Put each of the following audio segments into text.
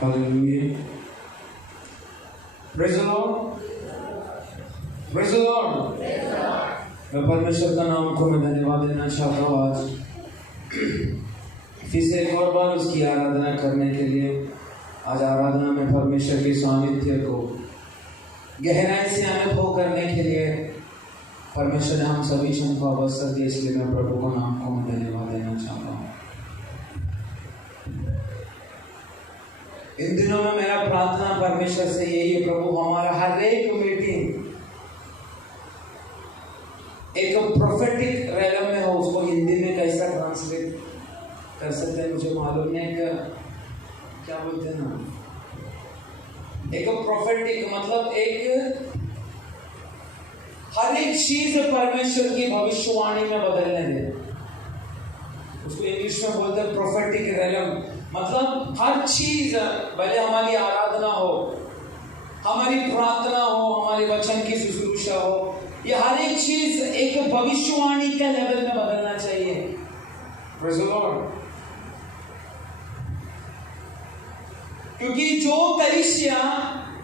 Hallelujah. Praise the Lord. Praise the Lord. मैं परमेश्वर का नाम को मैं धन्यवाद देना चाहता हूँ आज फिर से एक और बार उसकी आराधना करने के लिए। आज आराधना में परमेश्वर के सानिध्य को गहराई से अनुभव करने के लिए परमेश्वर ने हम सभी को अवसर दिया, इसलिए मैं प्रभु को नाम को मैं धन्यवाद देना चाहता हूँ। इन दिनों में मेरा प्रार्थना परमेश्वर से यही है, प्रभु हमारा हर एक मीटिंग एक प्रोफेटिक रैलम में हो। उसको हिंदी में कैसा ट्रांसलेट कर सकते हैं मुझे मालूम नहीं, क्या बोलते हैं ना, एक प्रोफेटिक मतलब एक हर एक चीज परमेश्वर की भविष्यवाणी में बदलने दे। उसको इंग्लिश में बोलते हैं प्रोफेटिक रैलम। मतलब हर चीज, भले हमारी आराधना हो, हमारी प्रार्थना हो, हमारे वचन की शुश्रूषा हो, ये हर एक चीज एक भविष्यवाणी के लेवल में बदलना चाहिए। Praise the Lord। क्योंकि जो कलीसिया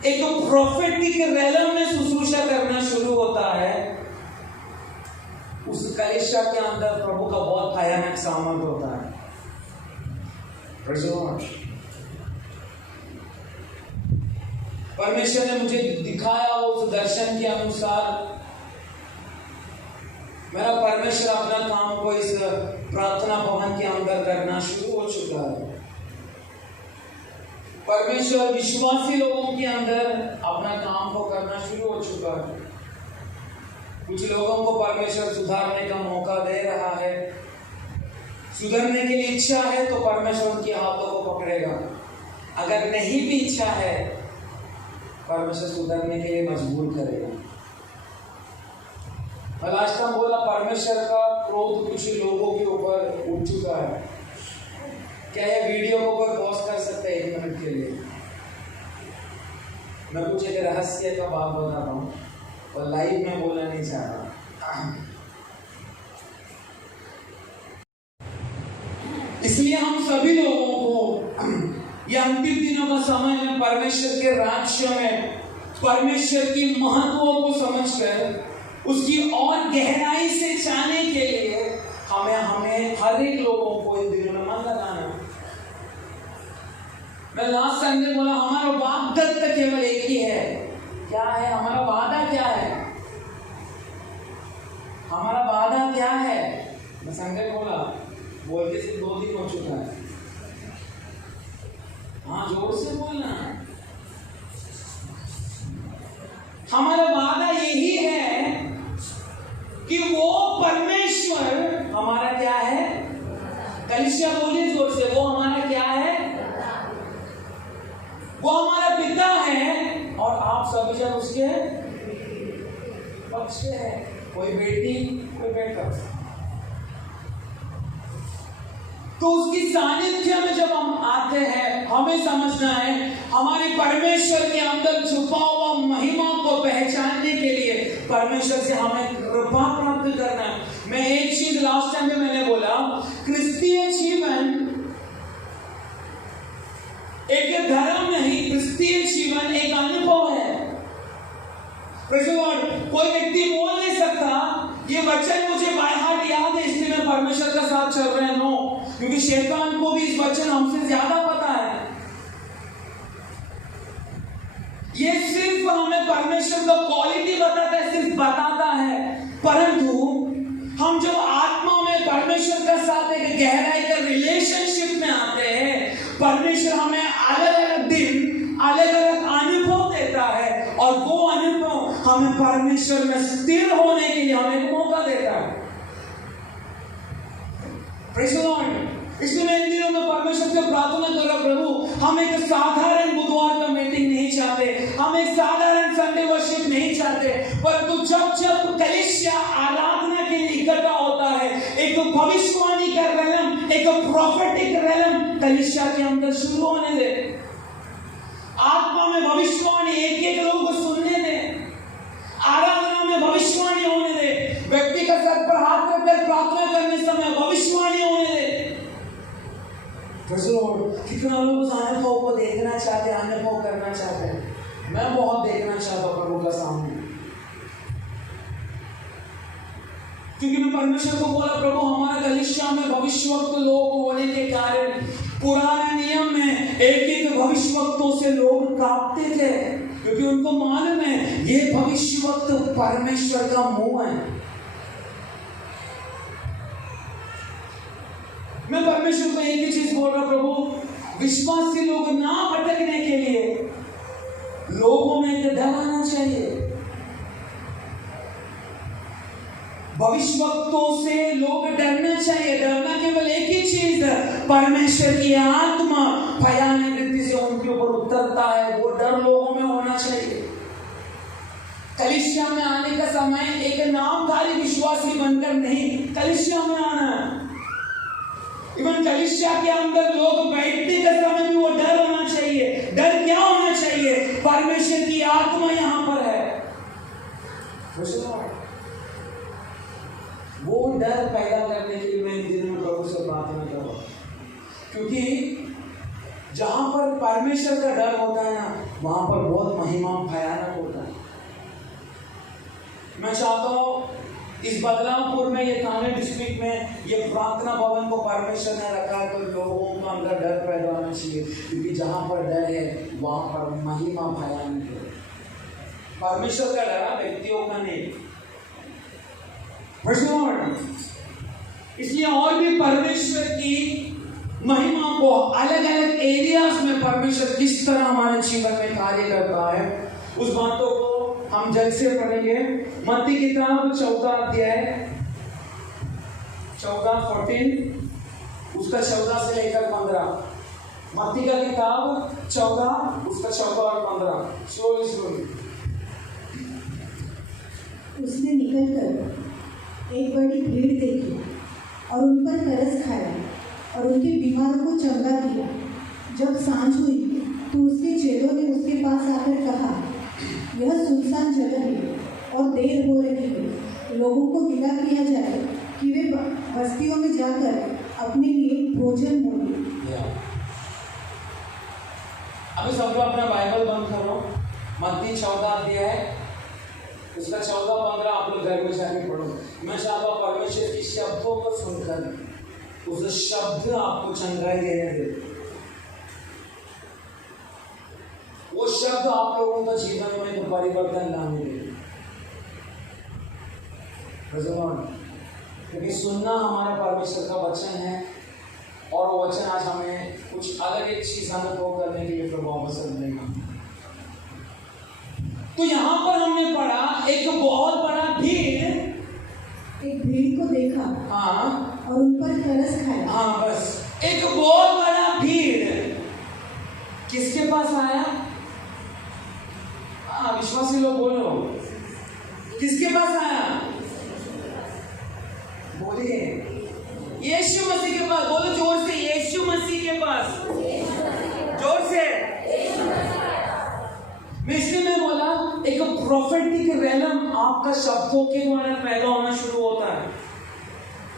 एक प्रोफेटिक रैलम में शुश्रूषा करना शुरू होता है, उस कलीसिया के अंदर प्रभु का बहुत भयानक सामर्थ होता है। Praise the Lord। परमेश्वर ने मुझे दिखाया उस दर्शन के अनुसार मेरा परमेश्वर अपना काम को इस प्रार्थना भवन के अंदर करना शुरू हो चुका है। परमेश्वर विश्वासी लोगों के अंदर अपना काम को करना शुरू हो चुका है। कुछ लोगों को परमेश्वर सुधारने का मौका दे रहा है। सुधरने के लिए इच्छा है तो परमेश्वर उनके हाथों को पकड़ेगा। अगर नहीं भी इच्छा है, परमेश्वर सुधरने के लिए मजबूर करेगा। लास्ट टाइम बोला परमेश्वर का क्रोध कुछ लोगों के ऊपर उठ चुका है। क्या ये वीडियो को कोई पॉज कर सकता है 1 मिनट के लिए? मैं कुछ एक रहस्य का बात बता रहा हूँ और लाइव में बोलना नहीं चाह रहा, इसलिए हम सभी लोगों को यह अंतिम दिनों का समय में परमेश्वर के राज्य में परमेश्वर की महत्व को समझकर उसकी और गहराई से जाने के लिए हमें हर एक लोगों को इन दिनों में मन लगाना। मैं लास्ट संडे बोला हमारा वाग्दत्त केवल एक ही है। क्या है हमारा वादा? क्या है हमारा वादा? क्या है? मैं संडे बोला, बोल के सिर्फ 2 दिन हो चुका है। हाँ, जोर से बोलना। हमारा वादा यही है कि वो परमेश्वर हमारा क्या है? कलीसिया बोलिए जोर से, वो हमारा क्या है? वो हमारा पिता है और आप सभी जन उसके पक्ष है। कोई बेटी, कोई बेटा। तो उसकी सानिध्य में जब हम आते हैं, हमें समझना है हमारे परमेश्वर के अंदर छुपा हुआ महिमा को पहचानने के लिए परमेश्वर से हमें कृपा प्राप्त करना है। मैं एक चीज लास्ट टाइम में मैंने बोला, क्रिस्तीय जीवन एक धर्म नहीं, क्रिस्तीय जीवन एक अनुभव है। कोई व्यक्ति बोल नहीं सकता ये वचन मुझे बाय हार्ट याद है इसलिए मैं परमेश्वर का साथ चल रहे हैं। नो, क्योंकि शैतान को भी इस वचन हमसे ज्यादा पता है। ये सिर्फ हमें परमेश्वर का क्वालिटी बताता है, सिर्फ बताता है, परंतु हम जब आत्मा में परमेश्वर का साथ एक गहराई का रिलेशनशिप में आते हैं, परमेश्वर हमें अलग अलग दिन अलग अलग अनुभव देता है और वो अनुभव हमें परमेश्वर में स्थिर होने के लिए हमें मौका देता है। Praise the Lord. इसलिए मैं इन दिनों में परमेश्वर से प्रार्थना कर रहा, प्रभु हम एक साधारण बुधवार का मीटिंग नहीं चाहते, हम एक साधारण संडे वर्शिप नहीं चाहते, परंतु जब जब कलीसिया आराधना के लिए इकट्ठा होता है, एक भविष्यवाणी का रैलम, एक प्रोफेटिक रैलम कलीसिया के अंदर शुरू होने दे। आत्मा में भविष्यवाणी एक एक लोगों को सुनने दे, आराधना में भविष्यवाणी होने दे, व्यक्ति का सर पर हाथ रखकर प्रार्थना करने समय भविष्यवाणी होने दे। कितना लोगों को अनुभव को दे देखना चाहते हैं, अनुभव करना चाहते हैं। मैं बहुत देखना चाहता हूँ प्रभु का सामने, क्योंकि मैं परमेश्वर को बोला, प्रभु हमारा कलीसिया में भविष्यवक्त लोग होने के कारण पुराने नियम में एक भविष्यवक्तों से लोग कांपते थे, क्योंकि उनको मालूम है ये भविष्यवक्त परमेश्वर का मुंह है। मैं परमेश्वर को एक ही चीज बोल रहा, प्रभु विश्वासी लोग ना भटकने के लिए लोगों में एक डर आना चाहिए। भविष्यवक्तों से लोग डरना चाहिए। डरना केवल एक ही चीज है, परमेश्वर की आत्मा भयानक रीति से उनके ऊपर उतरता है, वो डर लोगों में होना चाहिए। कलीसिया में आने का समय एक नामधारी विश्वासी बनकर नहीं, कलीसिया में आना है। इवन कलीसिया के अंदर लोग बैठने का समय भी वो डर होना चाहिए। डर क्या होना चाहिए? परमेश्वर की आत्मा यहाँ पर है। वो डर पैदा करने के लिए मैं इन दिनों में प्रभु से प्रार्थना कर रहा हूँ, क्योंकि जहां पर परमेश्वर का डर होता है ना, वहां पर बहुत महिमा भयानक होता है। मैं चाहता हूँ इस बदलावपुर में, ये थाने डिस्ट्रिक्ट में ये प्रार्थना भवन को परमेश्वर ने रखा है, तो लोगों का अंदर डर पैदा होना चाहिए, क्योंकि जहां पर डर है वहां पर महिमा भयानक है। परमेश्वर का डर व्यक्तियों का नहीं। इसलिए और भी परमेश्वर की महिमा को अलग अलग एरियाज में परमेश्वर किस तरह हमारे जीवन में कार्य करता है, उस बातों को हम जल्द से पढ़ेंगे। मत्ती की किताब 14 अध्याय 14 उसका 14 से लेकर 15। मत्ती का किताब 14 उसका 14 और 15। स्लोली उसने निकलकर एक बड़ी भीड़ देखी और उन पर तरस खाया और उनके बीमारों को चंगा किया। जब सांझ हुई तो उसके चेलों ने उसके पास आकर कहा, यह सुनसान जगह है और देर हो रही है, लोगों को विदा किया जाए कि वे बस्तियों में जाकर अपने लिए भोजन मोलें। अभी सब लोग अपना बाइबल बंद करो। मत्ती 14 अध्याय उसका 14-15 आप लोग घर में जाके पढ़ो। मैं चाहता हूँ परमेश्वर के शब्दों को सुनकर उस शब्द आपको चंगाई देने दे। वो शब्द आप लोगों का जीवन में तो परिवर्तन लाने दे। क्योंकि सुनना हमारा परमेश्वर का वचन है, और वो वचन आज हमें कुछ अलग एक चीज अनुभव करने के लिए प्रभाव पसंद देगा। तो यहाँ पर हमने पढ़ा एक बहुत बड़ा एक भीड़ को देखा, हाँ, और उन पर तरस खाया। हाँ, बस एक बहुत बड़ा भीड़ किसके पास आया? हाँ, विश्वासी लोग बोलो, किसके पास आया? बोलिए, यीशु मसीह के पास। बोलो जोर से, यीशु मसीह के पास, जोर से। इसलिए मैं बोला एक प्रोफेटिक रैलम आपका शब्दों के द्वारा पैदा होना शुरू होता है।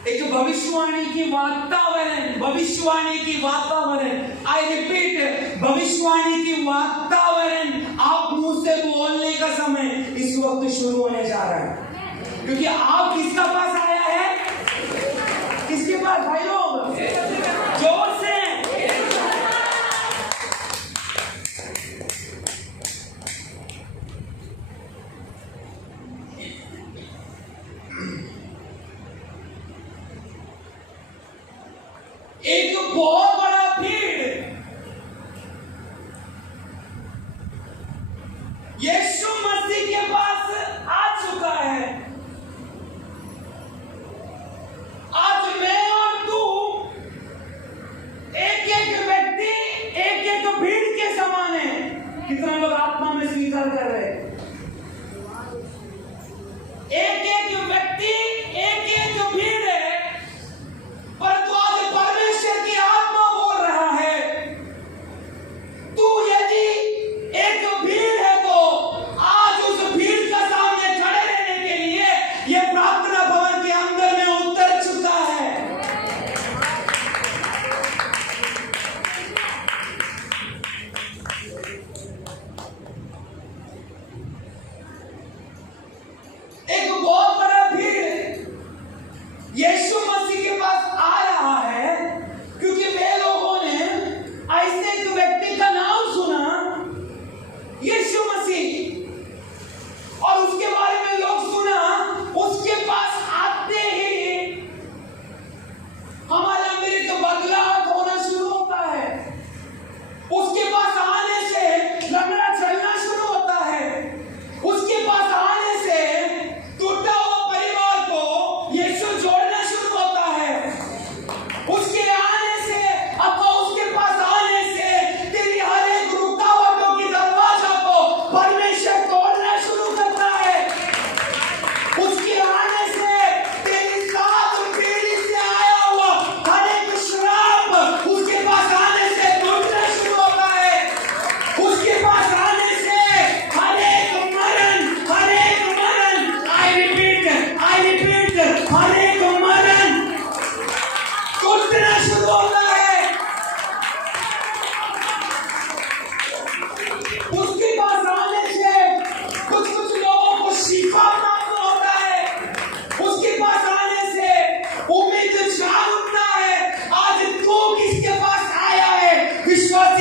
एक भविष्यवाणी की वातावरण, भविष्यवाणी की वातावरण, आई रिपीट, भविष्यवाणी की वातावरण आप मुंह से बोलने का समय इस वक्त शुरू होने जा रहा है। क्योंकि आप किसका पास आया है? किसके पास भाई लोग? जोर से। एक बहुत बड़ा भीड़ यीशु मसीह के पास आ चुका है।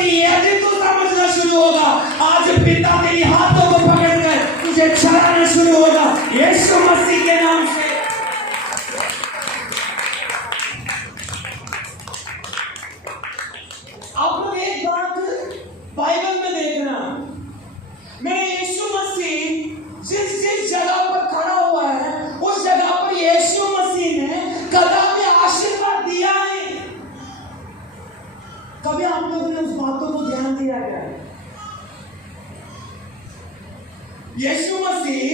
यदि तू समझना शुरू होगा, आज पिता तेरी हाथों को पकड़कर तुझे चलाना शुरू होगा यीशु मसीह के नाम से। आप लोग एक बात बाइबल में देखना, मैं यीशु मसीह जिस जिस जगह पर खड़ा हुआ है उस जगह पर यीशु मसीह ने कदम में आशीर्वाद दिया है। कभी आप लोगों ने उस बातों को ध्यान दिया क्या? यीशु मसीह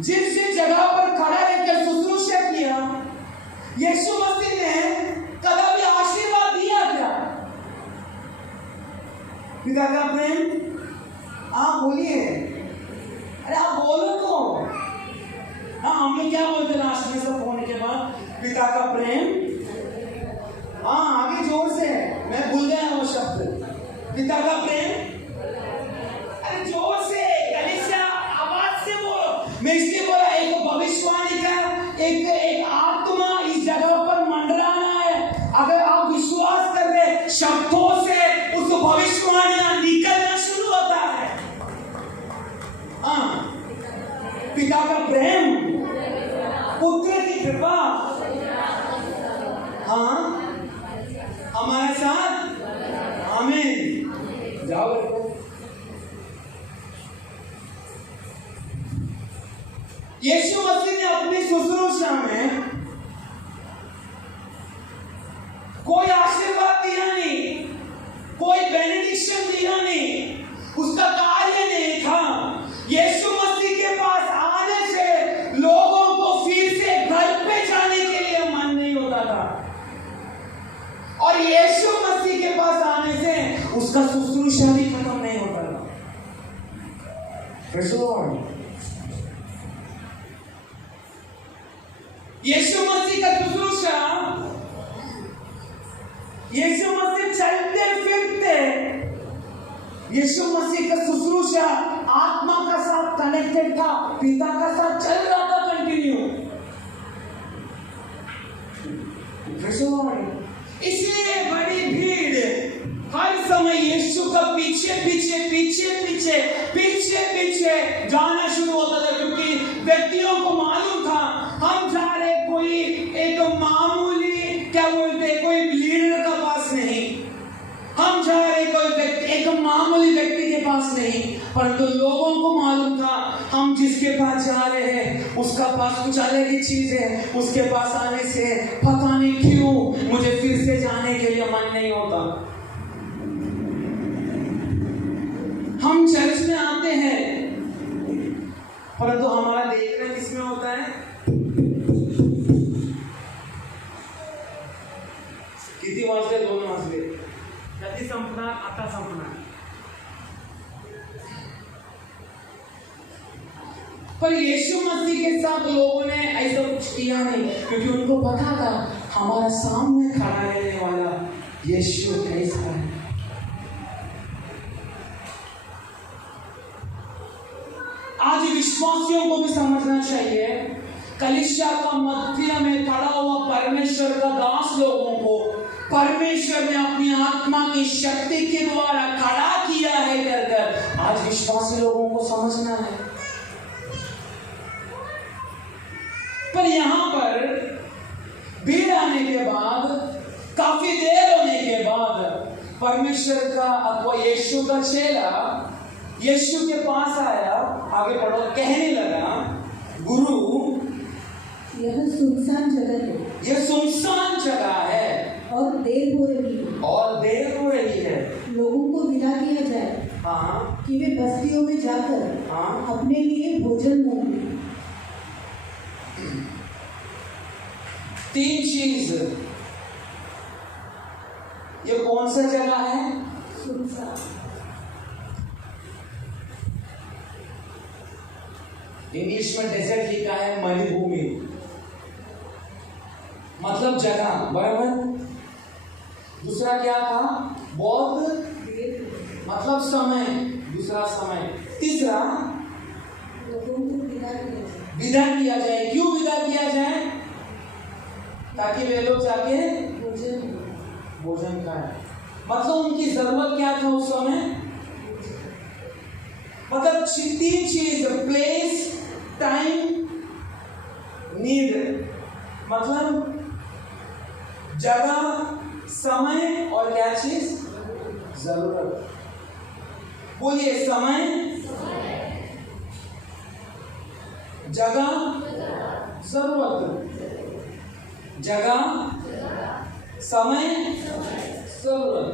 जिस जिस जगह पर खड़ा रहकर शुश्रूषा किया, यीशु मसीह ने कदम में आशीर्वाद दिया क्या? पिता का प्रेम, आप बोलिए, अरे आप बोलो तो। हाँ, हमें क्या बोलते लास्ट में सब होने के बाद? पिता का प्रेम। हाँ, आगे जोर से, मैं भूल गया वो शब्द, पिता का प्रेम। अरे जोर से, कलीसिया आवाज से बोलो। मैं इसलिए बोला, एक भविष्यवाणी का एक आत्मा इस जगह पर मंडराना है। अगर आप विश्वास कर रहे शब्दों से उस भविष्यवाणी निकलना शुरू होता है। हाँ, पिता का प्रेम, पुत्र की कृपा, हाँ हमारे साथ, आमीन। जाओ यीशु मसीह ने अपनी शुश्रूषा में कोई आशीर्वाद दिया नहीं, कोई बेनेडिक्शन दिया नहीं, उसका कार्य नहीं था। यीशु मसीह के पास आने से लोगों को फिर से घर पे जाने के लिए मन नहीं होता था, और यीशु मसीह के पास आने से उसका शुश्रूषा भी खत्म नहीं होता था। यीशु मसीह का शुश्रूषा, यीशु मसीह चलते फिरते, यीशु मसीह का शुश्रूषा आत्मा का साथ कनेक्टेड था, पिता का साथ चल रहा था कंटिन्यू। इसलिए बड़ी भीड़ हर समय यीशु का पीछे पीछे पीछे पीछे पीछे पीछे जाना शुरू होता था, क्योंकि व्यक्तियों को मालूम था हम जा रहे कोई एक मामूली, क्या बोलते, कोई लीडर का पास नहीं, हम जा रहे कोई व्यक्ति, एक मामूली व्यक्ति के पास नहीं, परंतु लोगों को मालूम था हम जिसके पास जा रहे हैं उसका पास कुछ अलग ही चीज है। उसके पास आने से पता नहीं क्यों मुझे फिर से जाने के लिए मन नहीं होता। हम चर्च में आते हैं परंतु हमारा देखना किसमें होता है? किती वाजले? 2 वाजले, कधी संपणार? आता संपणार। पर यीशु मसीह के साथ लोगों ने ऐसा कुछ किया नहीं, क्योंकि उनको पता था हमारा सामने खड़ा रहने वाला यीशु कैसा है। आज विश्वासियों को भी समझना चाहिए, कलीसिया का मध्य में खड़ा हुआ परमेश्वर का दास लोगों को परमेश्वर ने अपनी आत्मा की शक्ति के द्वारा खड़ा किया है कर आज विश्वासी लोगों को समझना है। पर यहां पर भीड़ आने के बाद, काफी देर होने के बाद, परमेश्वर का अथवा यीशु का चेला यीशु के पास आया, आगे बढ़ो, कहने लगा, गुरु यह सुनसान जगह है, यह सुनसान जगह है और देर हो रही है, और देर हो रही है, लोगों को विदा किया जाए, हाँ, कि वे बस्तियों में जाकर हाँ, अपने लिए भोजन मांगे। 3 चीज, ये कौन सा जगह है? सुनसान। इंग्लिश में डेजर्ट लिखा है, मरुभूमि, मतलब जगह, बराबर। दूसरा क्या था? बहुत, मतलब समय, दूसरा समय। तीसरा लोगों को विदा किया जाए। क्यों विदा किया जाए? ताकि वे लोग जाके भोजन खाएं। मतलब उनकी जरूरत क्या था उस समय? मतलब 3 चीज, प्लेस, टाइम, नीड, मतलब जगह, समय और क्या चीज, जरूरत। बोलिए, समय, जगह, जरूरत। जगह, समय, जरूरत।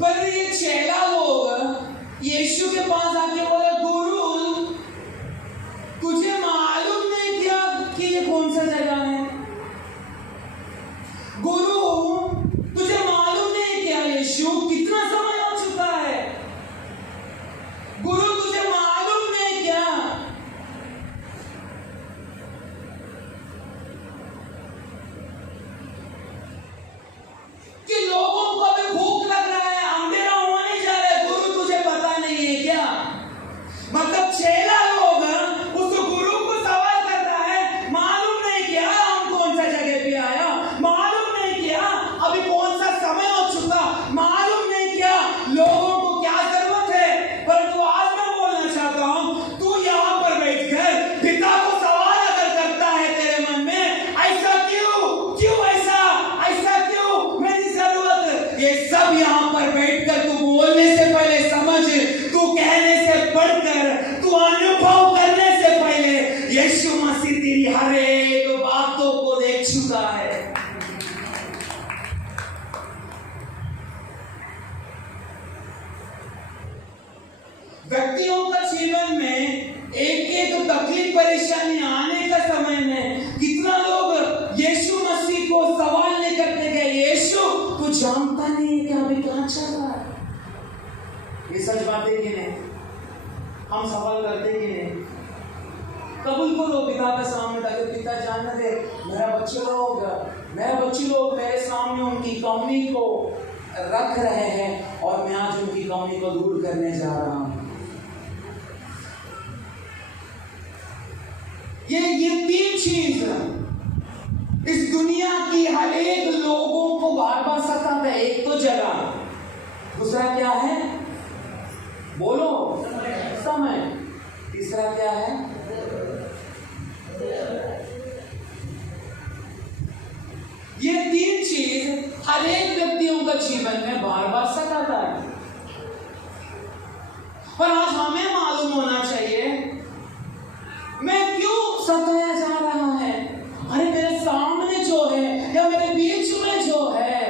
पर ये चेला लोग यीशु के पास आके बोले, गुरु तुझे मालूम नहीं क्या कि ये कौन सा जगह है? गुरु तुझे मालूम नहीं क्या यीशु कितना समय हो चुका है? गुरु तुझे मालूम नहीं क्या? कि लोगों को अभी भूख लग रहा है, अंधेरा होने जा रहा है, गुरु तुझे पता नहीं है क्या? मतलब चेला लोग उस गुरु को सवाल कर रहा है, मालूम नहीं क्या हम कौन सा जगह पे आया? मालूम नहीं क्या अभी कौन सा समय हो चुका? मालूम नहीं क्या लोगों को क्या जरूरत है? परंतु आज मैं बोलना चाहता हूं, तू यहां पर बैठकर पिता को सवाल अगर करता है तेरे मन में, ऐसा क्यों ऐसा क्यों, मेरी जरूरत, ये सब यहां पर बैठकर तू बोलने से पहले समझ, तू कहने से बढ़कर, तू अनुभव करने से पहले यीशु मसीह तेरी हर एक बातों को देख चुका है। व्यक्तियों का जीवन में एक एक तकलीफ परेशानी आने का समय में कितना लोग यीशु मसीह को सवाल लेकर के गए, यीशु तू जानता नहीं है कि अभी कहां चल रहा है? ये सच बात है कि नहीं? हम सवाल करते कि नहीं? कबूल करो पिता के सामने, ताकि पिता जानने दे मेरे बच्चे लोग मेरे सामने उनकी कमी को रख रहे हैं और मैं आज उनकी कमी को दूर करने जा रहा हूं। ये 3 चीज इस दुनिया की हर एक लोगों को बार बार सताता है। एक तो जगह, दूसरा क्या है? बोलो, समय। तीसरा क्या है? ये 3 चीज हर एक व्यक्तियों का जीवन में बार बार सताता है। पर आज हमें मालूम होना चाहिए मैं क्यों सताया जा रहा है। अरे मेरे सामने जो है या मेरे बीच में जो है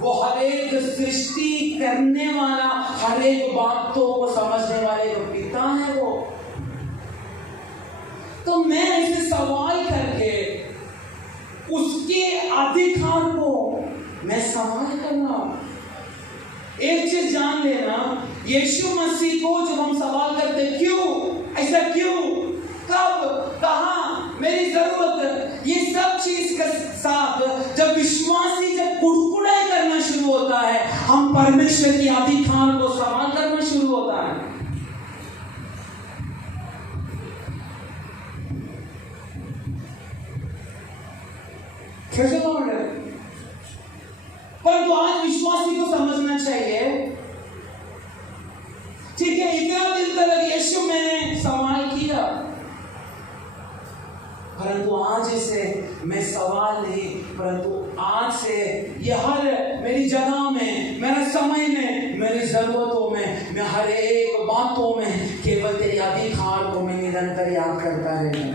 वो हर एक सृष्टि करने वाला, हर एक बातों को समझने वाले जो पिता है वो। तो मैं इसे सवाल करके उसके अधिकार को मैं सवाल करना। एक चीज जान लेना, यीशु मसीह को जब हम सवाल करते क्यों, ऐसा क्यों, कब, कहां, मेरी जरूरत, ये सब चीज के साथ जब विश्वासी जब कुड़कुड़ाई करना शुरू होता है, हम परमेश्वर के अधिकार को सवाल करना शुरू होता है। परंतु आज विश्वासी को समझना चाहिए, ठीक है, इतना दिन तक यीशु मैंने सवाल किया, परंतु आज से मैं सवाल नहीं, परंतु आज से ये हर मेरी जगह में, मेरे समय में, मेरी जरूरतों में, मैं हर एक बातों में केवल तेरे अधिकार को मैं निरंतर याद करता रहूं।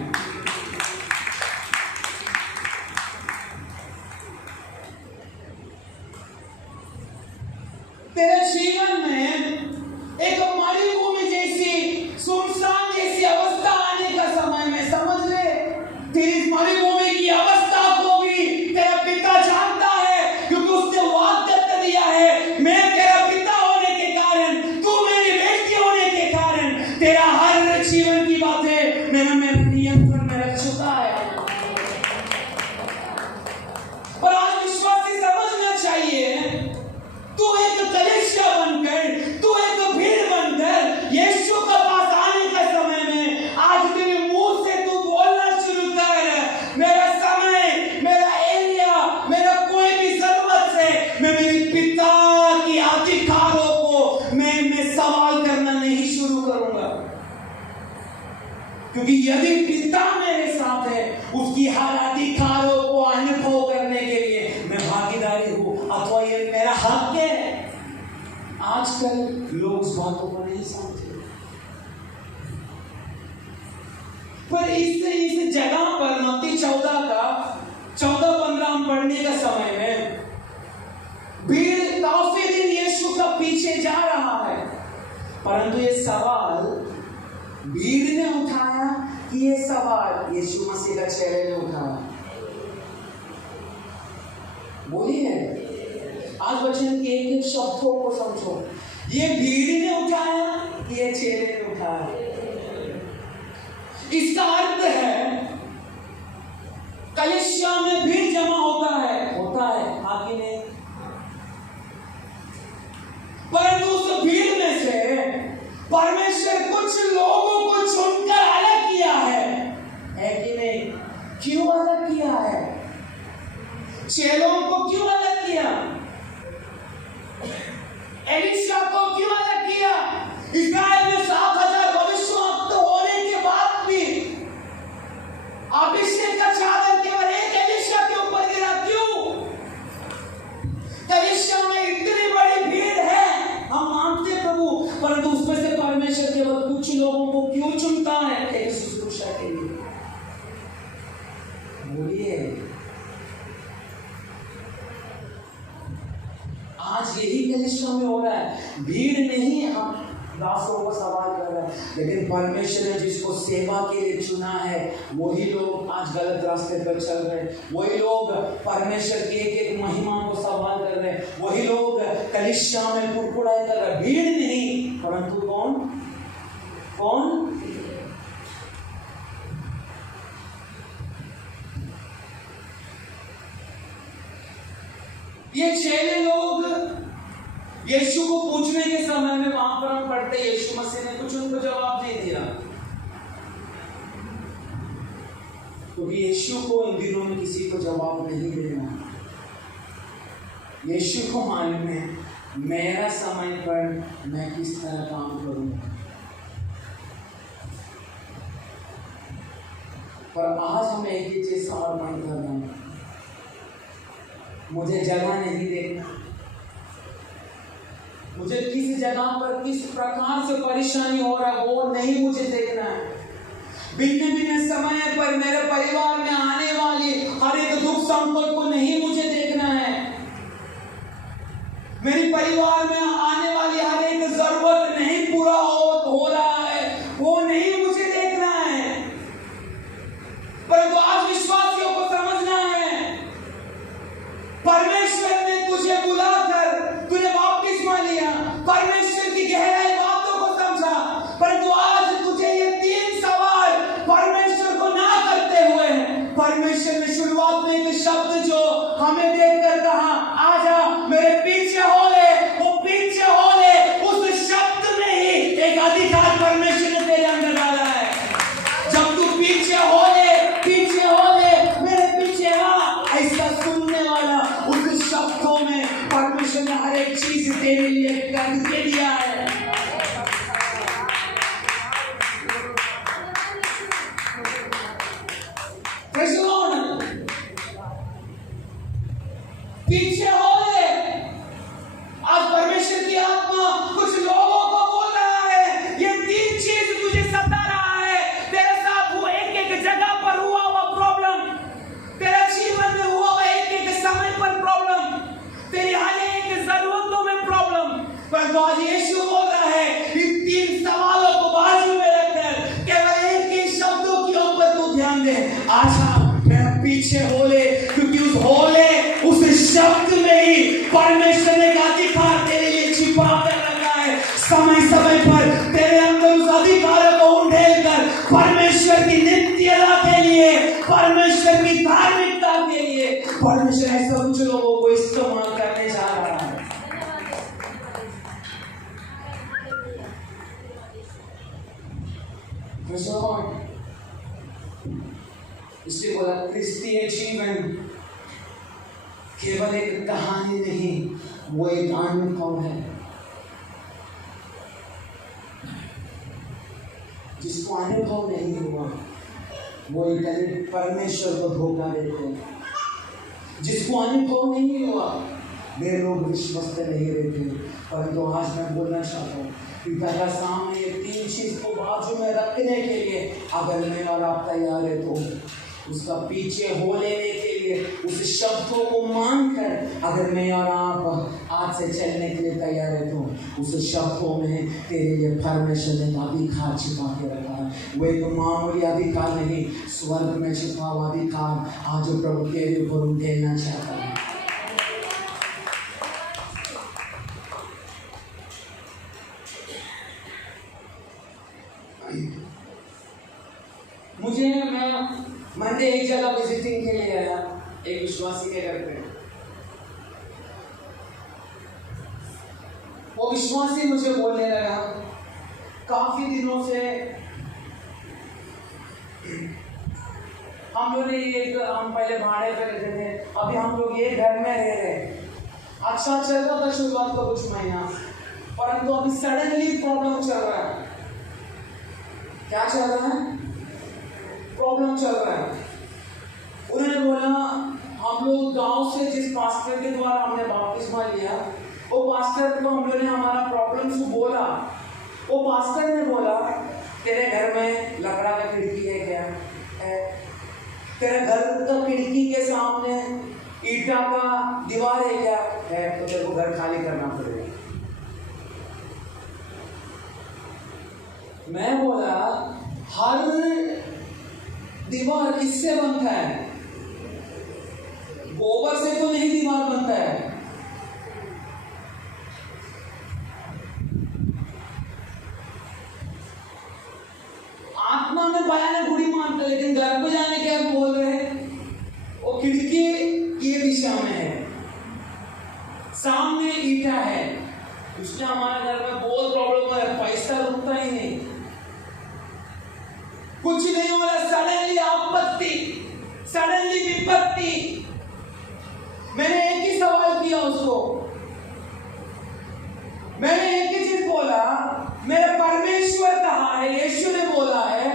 तेरे जीवन में एक मरुभूमि जैसी, सुनसान जैसी अवस्था आने का समय में समझ ले, तेरी मरुभूमि की अवस्था को भी तेरा पिता जानता है, क्योंकि उसने वाग्दत्त दिया है, मैं तेरा पिता होने के कारण, तू मेरी बेटी होने के कारण, तेरा हर जीवन की बातें मैंने मेरे नियंत्रण में रख चुका है। और आज विश्वासी समझना चाहिए, तू एक कलीसिया बनकर, तू एक भीड़ बनकर क्योंकि यदि पिता मेरे साथ है, उसकी हर अधिकारों को अनुभव करने के लिए मैं भागीदारी हूं, अथवा ये मेरा हक है। आजकल लोग उस बातों को नहीं समझते, पर इस जगह पर मत्ती 14:15 हम पढ़ने का समय में भीड़ काफी दिन यीशु का पीछे जा रहा है, परंतु ये सवाल भीड़ ने उठाया कि ये सवाल यीशु मसीह का चेहरे ने उठाया? बोलिए, आज वचन के एक शब्दों को समझो। ये भीड़ ने उठाया कि ये चेहरे ने उठाया? इसका अर्थ है कलीसिया में भीड़ जमा होता है हाँ कि नहीं? परंतु उस भीड़ में से परमेश्वर कुछ लोगों को चुनकर अलग किया है कि नहीं? क्यों अलग किया है? चेलों को क्यों अलग किया? एलिशा को क्यों अलग किया? इस्राएल में 7,000 भविष्यवक्ता होने के बाद भी अभिषेक का चादर केवल एक एलिशा के ऊपर गिरा, क्यों? कलीसिया में इतनी बड़ी भीड़ है, हम मानते प्रभु, परंतु उसमें से परमेश्वर केवल कुछ लोगों को क्यों चुनता है एक शुश्रूषा के लिए? बोलिए, आज यही कलीसिया में हो रहा है। भीड़ नहीं हम दासों को सवाल कर रहा है, लेकिन परमेश्वर ने जिसको सेवा के लिए चुना है वही लोग आज गलत रास्ते पर चल रहे हैं। वही लोग परमेश्वर की एक एक महिमा को सवाल कर रहे हैं। वही लोग कलीसिया में कुड़कुड़ाई कर रहे हैं। भीड़ नहीं, परंतु कौन? ये चेले लोग यीशु को पूछने के समय में वहां पर हम पढ़ते, यीशु मसीह ने कुछ उनको जवाब नहीं दिया, क्योंकि यीशु को इन दिनों में किसी को जवाब नहीं देना। यीशु को मालूम है मेरा समय पर मैं किस तरह काम करूंगा। पर आज हमें एक ही चीज समर्पण करना, मुझे जगह नहीं देखना, मुझे किस जगह पर किस प्रकार से परेशानी हो रहा है वो नहीं मुझे देखना है। भिन्न भिन्न समय पर मेरे परिवार में आने वाली हर एक दुख संकट को नहीं मुझे देखना है। मेरे परिवार में आने वाली हर एक जरूरत नहीं पूरा हो रहा है वो नहीं मुझे देखना है। परंतु आज विश्वासियों को समझना है, परमेश्वर ने तुझे बुलाकर तूने बपतिस्मा लिया, परमेश्वर की गहराई बातों को समझा, परंतु आज तुझे ये 3 सवाल परमेश्वर को ना करते हुए परमेश्वर ने शुरुआत में एक शब्द जो हमें देखकर कहा, आजा मेरे पीछे हो ले, वो पीछे हो ले, उस शब्द में ही एक अधिकार परमेश्वर ने तेरे अंदर डाला है। जब तू पीछे हो ले मेरे पीछे आ, ऐसा सुनने वाला उस शब्दों में परमेश्वर ने हर एक चीज तेरे लिए करके दिया है। पीछे हो ले। आज परमेश्वर की आत्मा कुछ लोगों को बोल रहा है, ये 3 चीज तुझे सता रहा है। तेरे साथ वो एक एक जगह पर हुआ प्रॉब्लम, तेरे जीवन में हुआ एक एक समय पर प्रॉब्लम, तेरी हर एक जरूरतों में प्रॉब्लम, परंतु आज यीशु बोल रहा है इन 3 सवालों को बाजू में रखकर केवल एक ही शब्दों के ऊपर तू ध्यान दे, आशा मेरा पीछे हो ले, क्योंकि उस हो ले उस शब्द में ही परमेश्वर ने अधिकार तेरे लिए छिपा कर रखा है। समय समय पर तेरे अंदर उस अधिकार को उंडेल कर परमेश्वर की नित्यता के लिए, परमेश्वर की धार्मिकता के लिए परमेश्वर ऐसा कुछ लोगों को इस्तेमाल करने जा रहा है। इसलिए बोला क्रिस्तीय जीवन केवल एक कहानी नहीं, वो एक अनुभव है। जिसको अनुभव नहीं हुआ वो इतने परमेश्वर को धोखा देते हैं। जिसको अनुभव नहीं हुआ वे लोग विश्वस्त नहीं रहते। परंतु आज मैं बोलना चाहता हूँ पिता का सामने ये 3 चीज को बाजू में रखने के लिए अगर मैं और आप तैयार है तो उसका पीछे हो लेने के लिए उस शब्दों को मानकर अगर मैं और आप आज से चलने के लिए तैयार है तो उस शब्दों में तेरे लिए परमेश्वर ने अधिकार छिपा के रखा है। वो एक मामूली अधिकार नहीं, स्वर्ग में छिपा हुआ अधिकार आज प्रभु तेरे ऊपर उठेना चाहता है। मुझे मैं मंडे एक जगह विजिटिंग के लिए आया, एक विश्वासी के घर पे। वो विश्वासी मुझे बोलने लगा काफी दिनों से हम लोग हम पहले भाड़े पे रहते थे, अभी हम लोग ये घर में रह रहे। अच्छा चल रहा था शुरुआत का कुछ महीना, परंतु अभी सडनली प्रॉब्लम चल रहा है। क्या चल रहा है? प्रॉब्लम चल रहा है। उन्होंने बोला हम लोग गांव से जिस पास्टर के द्वारा हमने बपतिस्मा लिया वो पास्टर को हम लोगों ने हमारा प्रॉब्लम से बोला। वो पास्टर ने बोला तेरे घर में लकड़ा का खिड़की है क्या? है। तेरे घर का खिड़की के सामने ईटा का दीवार है क्या? है। तो तेरे को घर खाली करना पड़ेगा। मैं बोला हर दीवार किससे बनता है? गोबर से तो नहीं दीवार बनता है। आत्मा में बयान गुड़ी मानता, लेकिन घर पे जाने के आप बोल रहे हैं वो खिड़की की दिशा में है, सामने ईटा है। उसने हमारे घर में बहुत प्रॉब्लम है, पैसा रुकता ही नहीं, कुछ नहीं हो रहा। सडनली आपत्ति, सडनली विपत्ति। मैंने एक ही सवाल किया उसको, मैंने एक ही चीज बोला, मेरा परमेश्वर कहाँ है? यीशु ने बोला है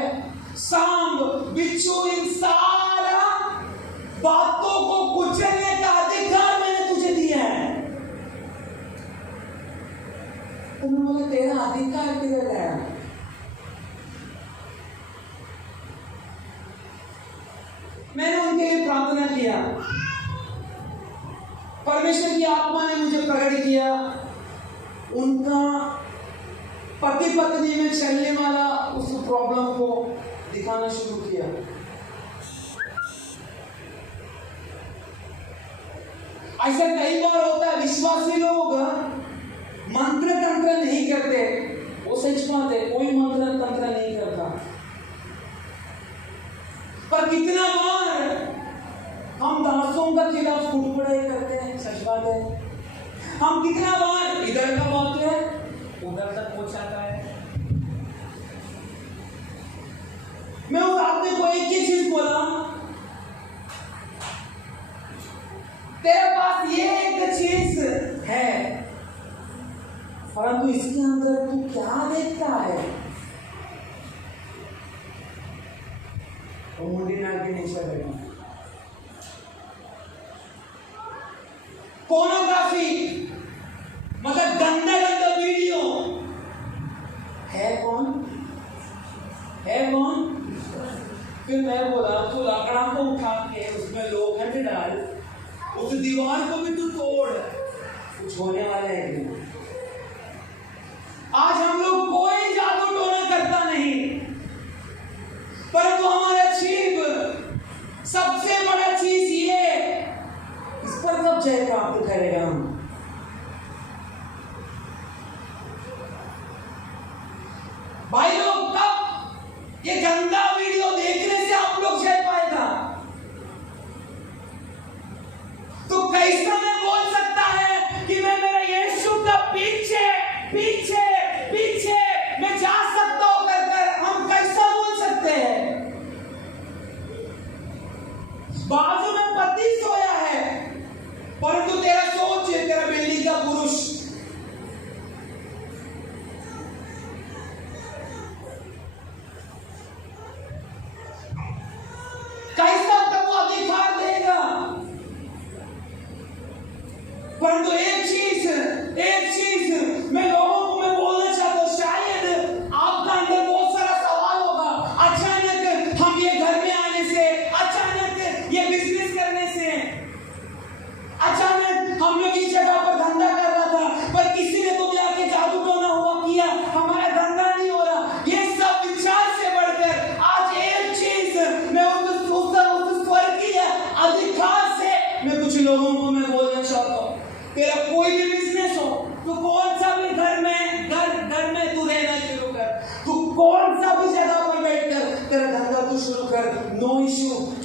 सांप बिच्छू इन सारा बातों को कुचलने का अधिकार मैंने तुझे दिया है। तो मैं बोला तेरा अधिकार किधर गया? मैंने उनके लिए प्रार्थना किया, परमेश्वर की आत्मा ने मुझे प्रकट किया। उनका पति पत्नी में चलने वाला उस प्रॉब्लम को दिखाना शुरू किया। ऐसा कई बार होता है, विश्वासी लोग मंत्र तंत्र नहीं करते, वो सच बात है, कोई मंत्र तंत्र नहीं करता। पर कितना बार हम दासों का खिलाफ कुटपड़ाई करते हैं, सच बात है। हम कितना बार इधर का बात है उधर तक पहुंचाता है। मैं उस आदमी को एक ही चीज बोला, तेरे पास ये एक चीज है, परंतु इसके अंदर तू क्या देखता है? वो मुंडी नाल के नीचे बैठा। पोर्नोग्राफी मतलब गंदा गंदा वीडियो है। कौन है? कौन? फिर मैं बोला तू लकड़ा को उठा के उसमें लोखंड डाल, उस दीवार को भी तू तोड़, कुछ होने वाला है कि नहीं? आज हम लोग कोई जादू टोना करता नहीं, परंतु हमारा जीव सबसे बड़ा चीज ये, इस पर कब जय प्राप्त करेगा हम? भाई लोग कब ये गंदा वीडियो देखने से आप लोग जय पाएगा? तो कैसा मैं बोल सकता है कि मैं मेरा यीशु का पीछे पीछे पीछे मैं जा सकता हूं कर हम कैसा बोल सकते हैं? बाजू में पति सोया है, परंतु तेरा सोच है तेरा बिल्ली का पुरुष।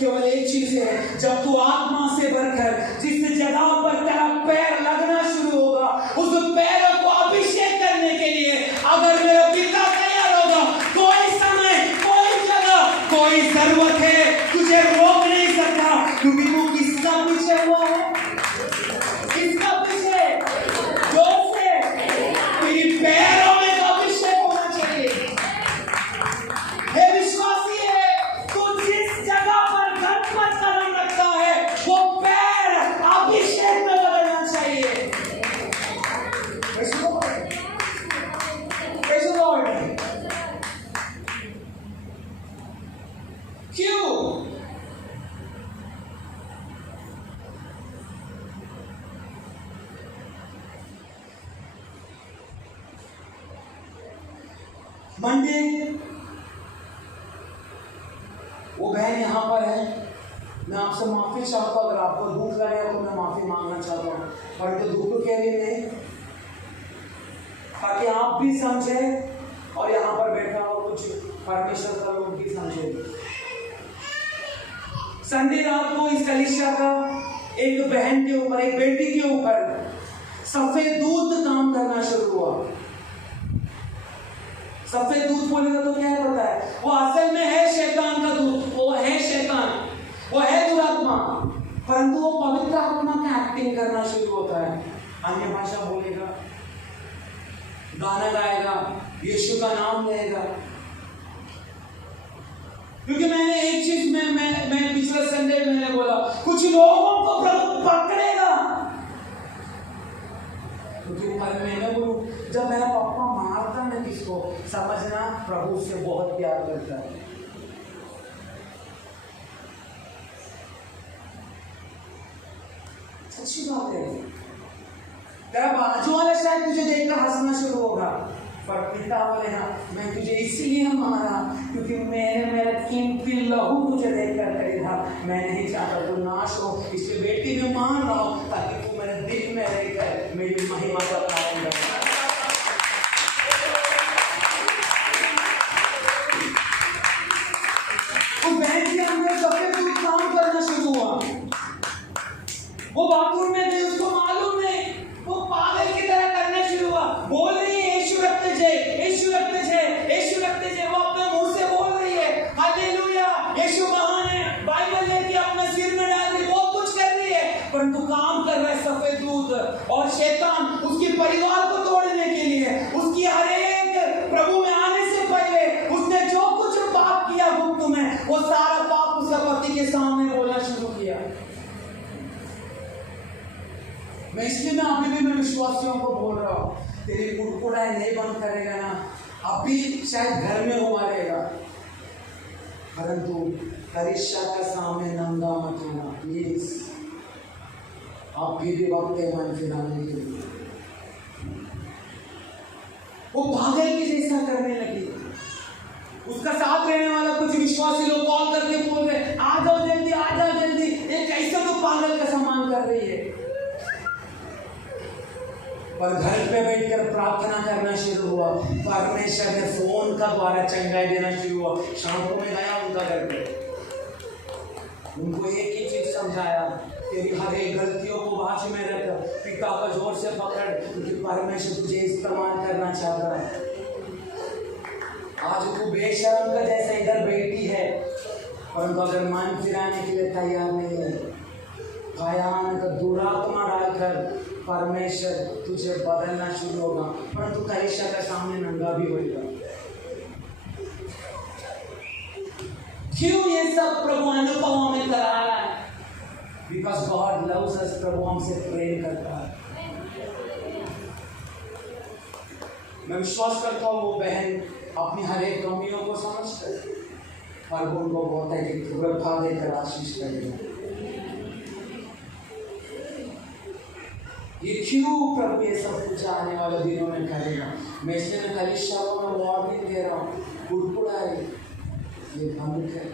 केवल एक चीज है, जब तू आत्मा से भरकर जिस जगह पर तेरा पैर लगना शुरू होगा, उस पैरों को अभिषेक करने के लिए अगर मेरा पिता तैयार होगा, कोई समय, कोई जगह, कोई जरूरत है तुझे रोक नहीं सकता, क्योंकि तू किसका पीछे हुआ है? किसका पीछे? जोर से तेरी पैरों में तो अभिषेक होना चाहिए। हे विश्वासी है, तू जिस जगह पर गलत कदम रखता है वो पैर अभिषेक में बदलना चाहिए। क्यों? मंडे वो बहन यहाँ पर है, मैं आपसे माफी चाहता हूँ, अगर आपको दुख लगे तो मैं माफी मांगना चाहता हूँ, पर तो दुख के लिए नहीं, ताकि आप भी समझे और यहाँ पर बैठा हो कुछ परमेश्वर का लोग भी समझे। संडे रात को इस कलीसिया का एक बहन के ऊपर, एक बेटी के ऊपर सफेद दूत काम करना शुरू हुआ। सफेद दूत बोलेगा तो क्या पता है, वो असल में है शैतान का दूत, वो है शैतान, वो है दुरात्मा, परंतु वो पवित्र आत्मा का एक्टिंग करना शुरू होता है। अन्य भाषा बोलेगा, गाना गाएगा, यीशु का नाम लेगा। क्योंकि मैंने एक चीज मैं पिछले संडे मैंने बोला, कुछ लोगों को प्रभु पकड़ेगा, क्योंकि मैंने बोलूं, जब मेरा पापा मारता है किसको, समझना प्रभु उससे बहुत प्यार करता है। अच्छी बात है। तेरा बाजू वाला शायद तुझे देखकर हंसना शुरू होगा, पर पिता बोले हाँ, मैं तुझे इसलिए मारा क्योंकि मैंने मेरा कीमती लहू तुझे देखकर खरीदा, मैं नहीं चाहता तू नाश हो, इसलिए बेटी में मान रहा हूं ताकि तू मेरे दिल में रहकर मेरी महिमा का कारण बने। उस बहन के अंदर सफेद दूत काम करना शुरू हुआ। वो बाथरूम में गई, उसको मालूम नहीं, वो पागल की तरह करना शुरू हुआ, बोल रही है यीशु रक्त जय, यीशु रक्त जय, यीशु रक्त जय, वो अपने मुंह से बोल रही है हालेलुया, यीशु महान है, बाइबल लेके अपने सिर में डाल रही, बहुत कुछ कर रही है, परंतु काम कर रहा है सफेद दूत और शैतान उसके परिवार को तोड़ने के लिए, उसकी हर एक प्रभु में आने से पहले उसने जो कुछ पाप किया गुप्त में, वो सारा पाप उसके पति के सामने बोलना शुरू किया। मैं इसलिए अभी भी मैं विश्वासियों को बोल रहा हूँ, तेरी कुड़कुड़ाई नहीं बंद करेगा ना, अभी शायद घर में हुआ रहेगा, परंतु कलीसिया का सामने नंगा मत होना प्लीज। आप भी वक्त है मन फिराने के लिए। वो पागल की जैसा करने लगी, उसका साथ रहने वाला कुछ विश्वासी लोग कॉल करके बोल रहे आ जाओ जल्दी, आ जाओ जल्दी, ये कैसे तो पागल का सामान कर रही है। पर घर पे बैठकर प्रार्थना करना शुरू हुआ, परमेश्वर ने फोन का द्वारा चंगाई देना शुरू हुआ। शाम को मैं गया उनका घर पे, उनको एक ही चीज समझाया, तेरी हर एक गलतियों को बाजू में रख, पिता का जोर से पकड़, क्योंकि परमेश्वर तुझे इस्तेमाल करना चाहता है। आज तू बेशर्म का जैसे इधर बैठी है, परंतु अगर मन फिराने के लिए तैयार नहीं है, भयानक दुरात्मा डालकर परमेश्वर तुझे बदलना शुरू होगा, परंतु कलीसिया के सामने नंगा भी होगा। क्यों ये सब प्रभु अनुभव में करा रहा है? बिकॉज गॉड लव्स अस, प्रभु हमसे प्रेम करता है। मैं विश्वास करता हूँ वो बहन अपनी हर एक कमियों को समझकर और उनको बहुत है कि कृपा देकर आशीष करेगा। ये क्यों प्रभु ये सब कुछ आने वाले दिनों में करेगा? मैं इसलिए कलीसिया को मैं वार्निंग दे रहा हूँ, कुड़कुड़ाई ये बंद है।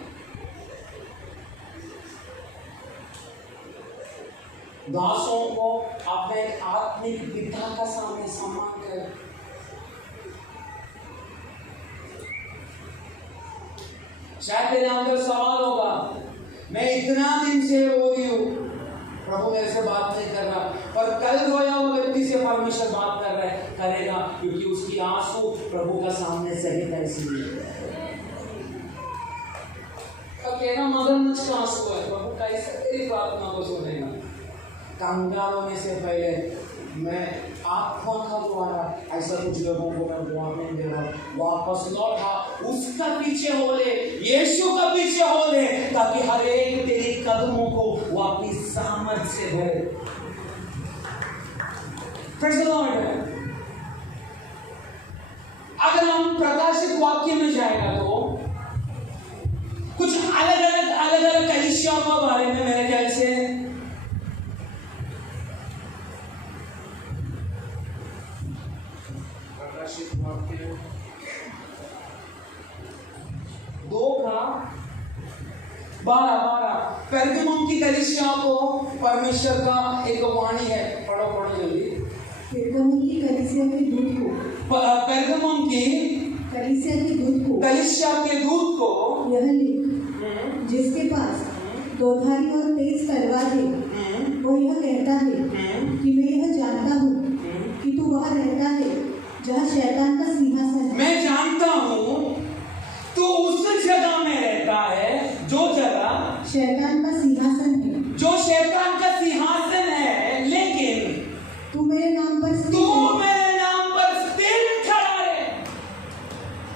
दासों को अपने आत्मिक पिता का सामने सम्मान करें। शायद तेरे अंदर सवाल होगा, मैं इतना दिन से रो रही हूँ, प्रभु मेरे से बात नहीं कर रहा, पर कल रोया हुआ व्यक्ति से परमेश्वर बात कर रहा है, करेगा, क्योंकि उसकी आंसू प्रभु का सामने सही है। इसलिए कहना मगरमच्छ का आंसू है, प्रभु कैसे तेरी प्रार्थना को सुनेगा। कंगाल होने से पहले मैं आत्मा का द्वारा ऐसा कुछ लोगों को मैं दुआ नहीं दे रहा, वापस लौटा, उसका पीछे हो ले, यीशु का पीछे हो ले, ताकि हर एक तेरी कदमों को वो अपनी सामर्थ से भरे। Praise the Lord। अगर हम प्रकाशित वाक्य में जाएगा तो कुछ अलग अलग कलीसियाओं के बारे में मेरे ख्याल से प्रकाशित वाक्य 2:12 पेरगमुम की कलीसिया को परमेश्वर का एक वाणी है। पढ़ो जल्दी। पेरगमुम की कलीसिया के दूत को, पेरगमुम की कलीसिया के दूत को यह लिख, जिसके पास दोधारी और तेज तलवार है, वो यह कहता है कि मैं यह जानता हूँ कि तू वहाँ रहता है जहाँ शैतान का सिंहासन है। मैं जानता हूँ तू उस जगह में रहता है जो जगह शैतान का सिंहासन है, जो शैतान का सिंहासन है, लेकिन तू मेरे नाम पर स्थिर खड़ा है।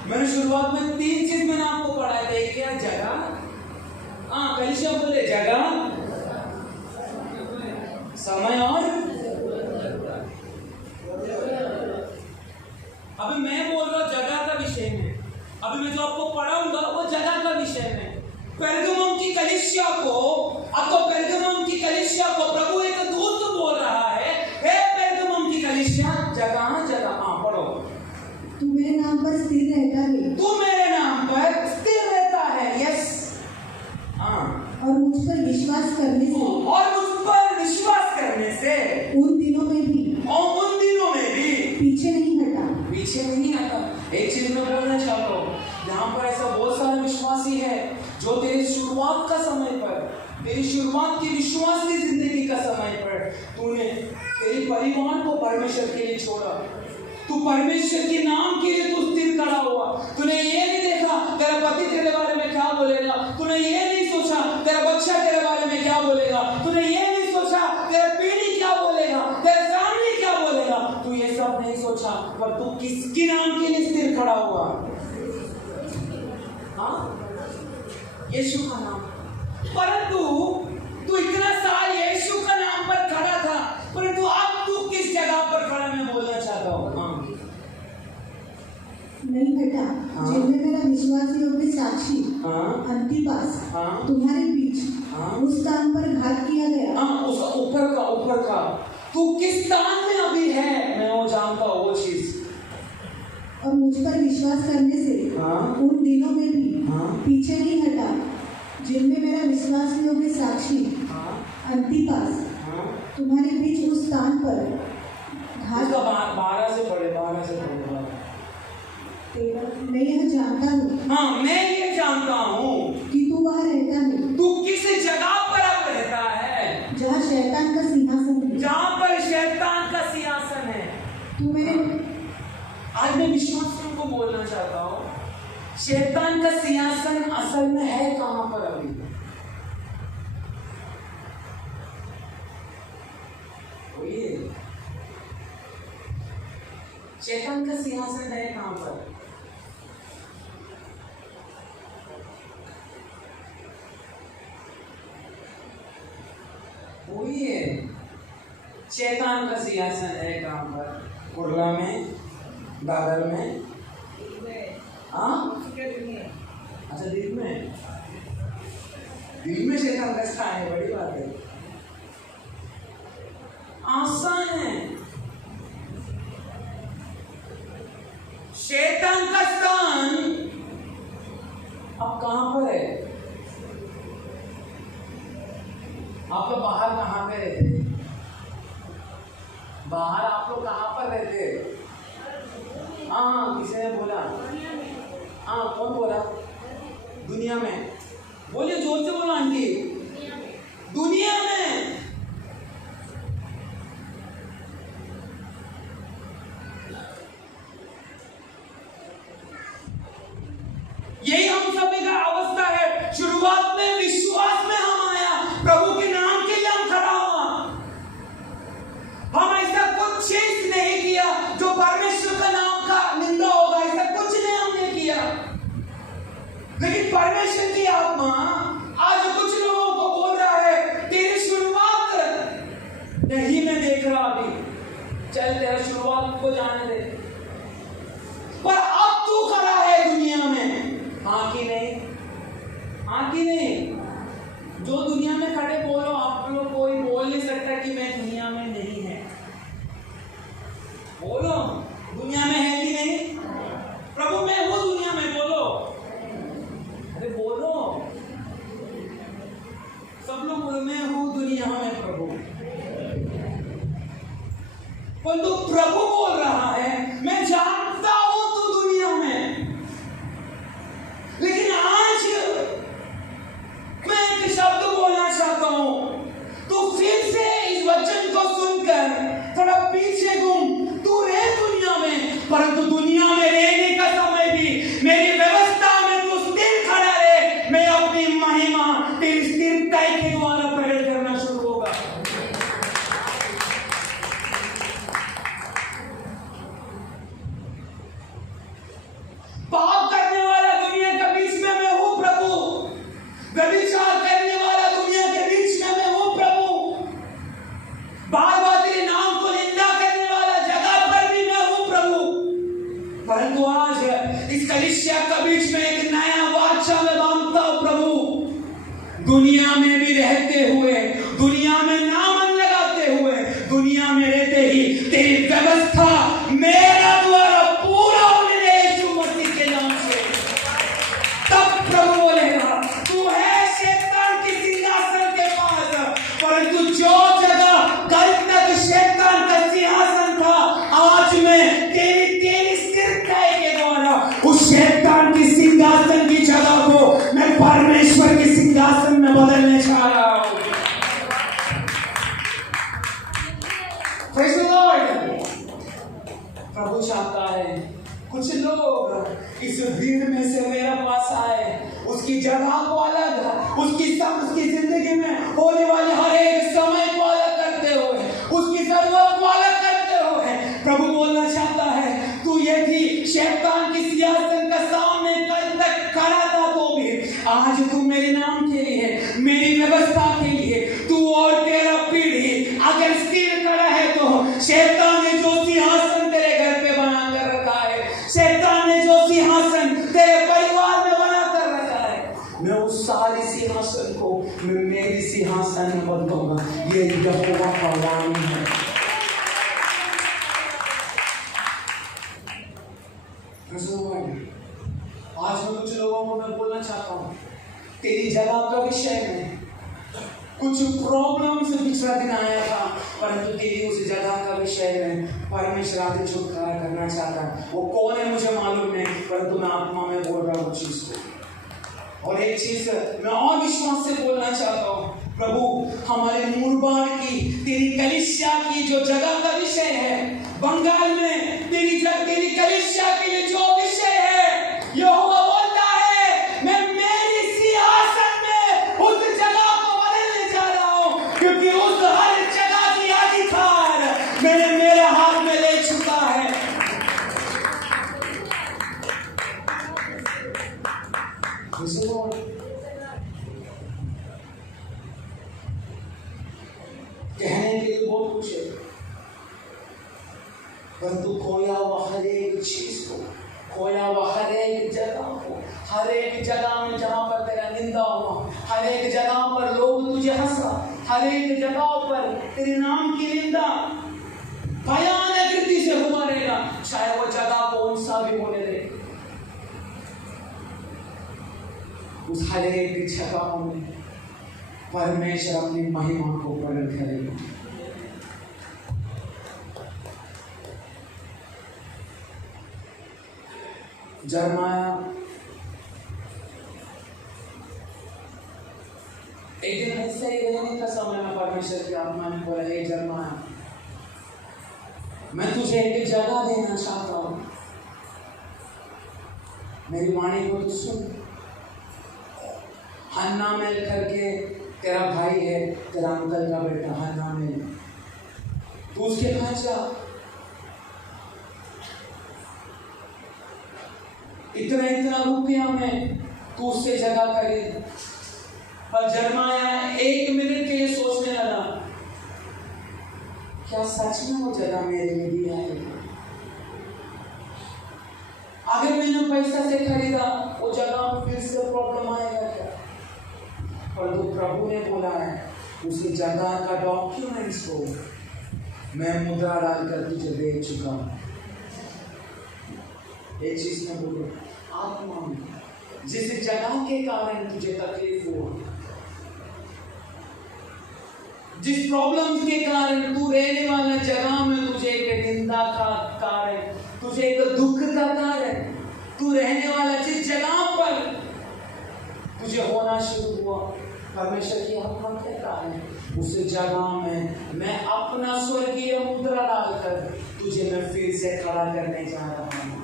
मैंने शुरुआत में 3 चीज मैंने आपको पढ़ाया था। एक क्या जगह, कलीसिया बोले जगह, समय और अभी मैं बोल रहा हूं जगह का विषय में। अभी मैं जो आपको पढ़ाऊंगा वो जगह का विषय में। पेरगमुम की कलीसिया को, आपको पेरगमुम की कलीसिया को प्रभु एक दूत बोल रहा है, हे पेरगमुम की कलीसिया, जगह पढ़ो। तू मेरे नाम पर स्थिर रहता है, तू मेरे नाम पर स्थिर रहता है, यस, और मुझ पर विश्वास करने से उन दिनों में भी पीछे नहीं हटा। एक चीज मैं बोलना चाहता हूँ, यहाँ पर ऐसा बहुत सारे विश्वासी है जो तेरी शुरुआत का समय पर, तेरी शुरुआत की विश्वास की जिंदगी का समय पर तूने तेरे परिवार को परमेश्वर के लिए छोड़ा, तू परमेश्वर के नाम के लिए तू स्थिर खड़ा हुआ। तूने ये नहीं देखा तेरा पति तेरे बारे में क्या बोलेगा, तूने ये नहीं सोचा तेरा बच्चा तेरे बारे में क्या बोलेगा, तूने ये नहीं सोचा तेरा पीढ़ी क्या बोलेगा, तेरा फैमिली क्या बोलेगा, तू ये सब नहीं सोचा, पर तू किसके नाम के लिए स्थिर खड़ा हुआ? यीशु का नाम। परंतु तू इतना साल यीशु का नाम पर खड़ा था, परंतु अब तू किस जगह पर खड़ा, मैं बोलना चाहता हूँ। नहीं हटा, जिनमें मेरा विश्वास योग्य साक्षी अंतिपास तुम्हारे बीच उस स्थान पर घात किया गया। उस ऊपर का तू किस स्थान में अभी है, मैं वो जानता हूँ वो चीज। और मुझ पर विश्वास करने से उन दिनों में भी पीछे नहीं हटा, जिनमें मेरा विश्वास योग्य साक्षी अंतिपास तुम्हारे बीच उस स्थान पर घात। 12 से पढ़े। मैं यह जानता हूँ, मैं ये जानता हूँ कि तू वहाँ रहता है, तू किस जगह पर अब रहता है, जहाँ शैतान का सिंहासन है, जहाँ पर शैतान का सिंहासन है। तू मेरे, आज मैं विश्वासियों को बोलना चाहता हूँ, शैतान का सिंहासन असल में है कहाँ पर अभी? शैतान का सिंहासन है कहाँ पर? वही है, शैतान का सिंहासन है कहाँ पर? कुर्ला में, दादर में, अच्छा दिल में शैतान का स्थान है, बड़ी बात है, आसान है। शैतान का स्थान अब कहाँ पर है? आप लोग बाहर कहाँ पे रहते? बाहर आप लोग कहाँ पर रहते? किसी ने बोला, कौन बोला? दुनिया में बोलिए जोर से बोलो आंटी, दुनिया में। यही हम सभी का अवस्था है। शुरुआत में विश्वास में हम आया, प्रभु के नाम के लिए हम खड़ा हुआ। हम ऐसा कुछ चीज नहीं किया जो परमेश्वर का नाम का निंदा होगा, ऐसा कुछ नहीं हमने किया। लेकिन परमेश्वर की आत्मा आज कुछ लोगों को बोल रहा है, तेरी शुरुआत नहीं मैं देख रहा अभी, चल तेरा शुरुआत को जाने दे, पर अब तू खड़ा है दुनिया में। हाँ कि नहीं? हाँ कि नहीं? जो दुनिया में खड़े बोलो, आप लोग कोई बोल नहीं सकता कि मैं दुनिया में नहीं है। बोलो दुनिया में है कि नहीं? प्रभु मैं हूं दुनिया में, बोलो, अरे बोलो, सब लोग बोलो मैं हूं दुनिया में प्रभु। परंतु प्रभु बोल रहा है मैं जानता हूं तू दुनिया में, लेकिन आज मैं एक शब्द बोलना चाहता हूं। तू फिर से इस वचन को सुनकर थोड़ा पीछे घूम। तू रहे दुनिया में, परंतु दुनिया में रहने का समय भी मेरी व्यवस्था में तू स्थिर खड़ा रहे। मैं अपनी महिमा तेरी स्थिरता के द्वारा प्रकट करना शुरू होगा। पाप करने वाला दुनिया के बीच में मैं हूं प्रभु, व्यभिचार करने वाला दुनिया के बीच में मैं हूं प्रभु, बार बार तेरे नाम को निंदा करने वाला जगह पर भी मैं हूं प्रभु। परंतु आज इस कलीसिया के बीच में एक नया वाचा मैं मांगता हूं प्रभु, दुनिया में भी रहते हुए, दुनिया में नाम लगाते हुए, दुनिया में रहते ही तेरी व्यवस्था मेरा द्वारा पूरा होने दे यीशु मसीह के नाम से। तब प्रभु बोलेगा तू है शैतान के सिंहासन के पास, परंतु जो जगह कल तक शैतान का सिंहासन था, आज मैं तेरी स्थिरता के द्वारा उस शैतान की सिंहासन की जगह को मैं परमेश्वर के सिंहासन में बदलने जा रहा हूं। Praise the Lord। प्रभु चाहता है कुछ लोग इस भीड़ में से मेरे पास आए, उसकी जगह को अलग, उसकी जिंदगी में होने वाले हर एक समय को अलग करते हुए, उसकी जरूरत को अलग करते हुए प्रभु बोलना चाहता है तू यदि शैतान की सियासत का सामने कल तक खड़ा था तो भी आज तू मेरे नाम के लिए, मेरी व्यवस्था के लिए तू और तेरा पीढ़ी अगर स्थिर खड़ा है तो शैतान ने जो सिंहासन तेरे घर पे बना कर रखा है, शैतान ने जो सिंहासन तेरे परिवार में बना कर रखा है, मैं उस सारी सिंहासन को मैं मेरी सिंहासन में बदलूंगा। ये यहोवा का वाणी है। आज मैं कुछ लोगों को मैं बोलना चाहता हूँ, तेरी जगह का विषय में कुछ प्रॉब्लम से पिछला दिन आया था, परंतु तेरी उस जगह का विषय में परमेश्वर आज छुटकारा करना चाहता है। वो कौन है मुझे मालूम नहीं, परंतु मैं आत्मा में बोल रहा हूँ चीज को। और एक चीज मैं और विश्वास से बोलना चाहता हूँ, प्रभु हमारे मुरबाड़ की तेरी कलीसिया की जो जगह का विषय है, बंगाल में तेरी कलीसिया के लिए जो विषय है, यहोवा बोलता है मैं मेरी सिंहासन में उस जगह को बदलने जा रहा हूं, क्योंकि उस हर जगह की अधिकार मैंने मेरे हाथ में ले चुका है। कहने के लिए बहुत कुछ है, परंतु खोया हुआ हर एक चीज को, खोया हुआ हर एक जगह को, हर एक जगह में जहां पर तेरा निंदा हुआ, हर एक जगह पर लोग तुझे हंसा, हर एक जगह पर तेरे नाम की निंदा भयानक रीति से हुआ रहेगा, चाहे वो जगह कौन सा भी होने दे। उस हर एक जगह में परमेश्वर अपनी महिमा को प्रकट करेगा। यिर्मयाह सही रहने का समय में परमेश्वर की आत्मा ने बोला, हे जर्माया, मैं तुझे एक जगह देना चाहता हूं, मेरी वाणी को तू सुन। हन्नामेल करके तेरा भाई है, तेरा अंकल का बेटा हन्नामेल, तू उसके पास जा, इतना रुपया में तू उससे जगह खरीद। और जर्माया 1 मिनट के लिए सोचने लगा, क्या सच में वो जगह मेरे लिए दी है? अगर मैंने पैसा से खरीदा वो जगह फिर से प्रॉब्लम आएगा क्या? पर तो प्रभु ने बोला है, उस जगह का डॉक्यूमेंट्स को मैं मुद्रा डालकर तुझे दे चुका हूं। एक चीज में बोलो, आत्मा में जिस जगह के कारण तुझे तकलीफ हुआ, जिस प्रॉब्लम के कारण तू रहने वाला जगह में तुझे एक निंदा का कारण, तुझे एक दुख का कारण, तू रहने वाला जिस जगह पर तुझे होना शुरू हुआ, परमेश्वर की आत्मा कहता है उस जगह में मैं अपना स्वर्गीय मुद्रा डालकर तुझे मैं फिर से खड़ा करने जा रहा हूं।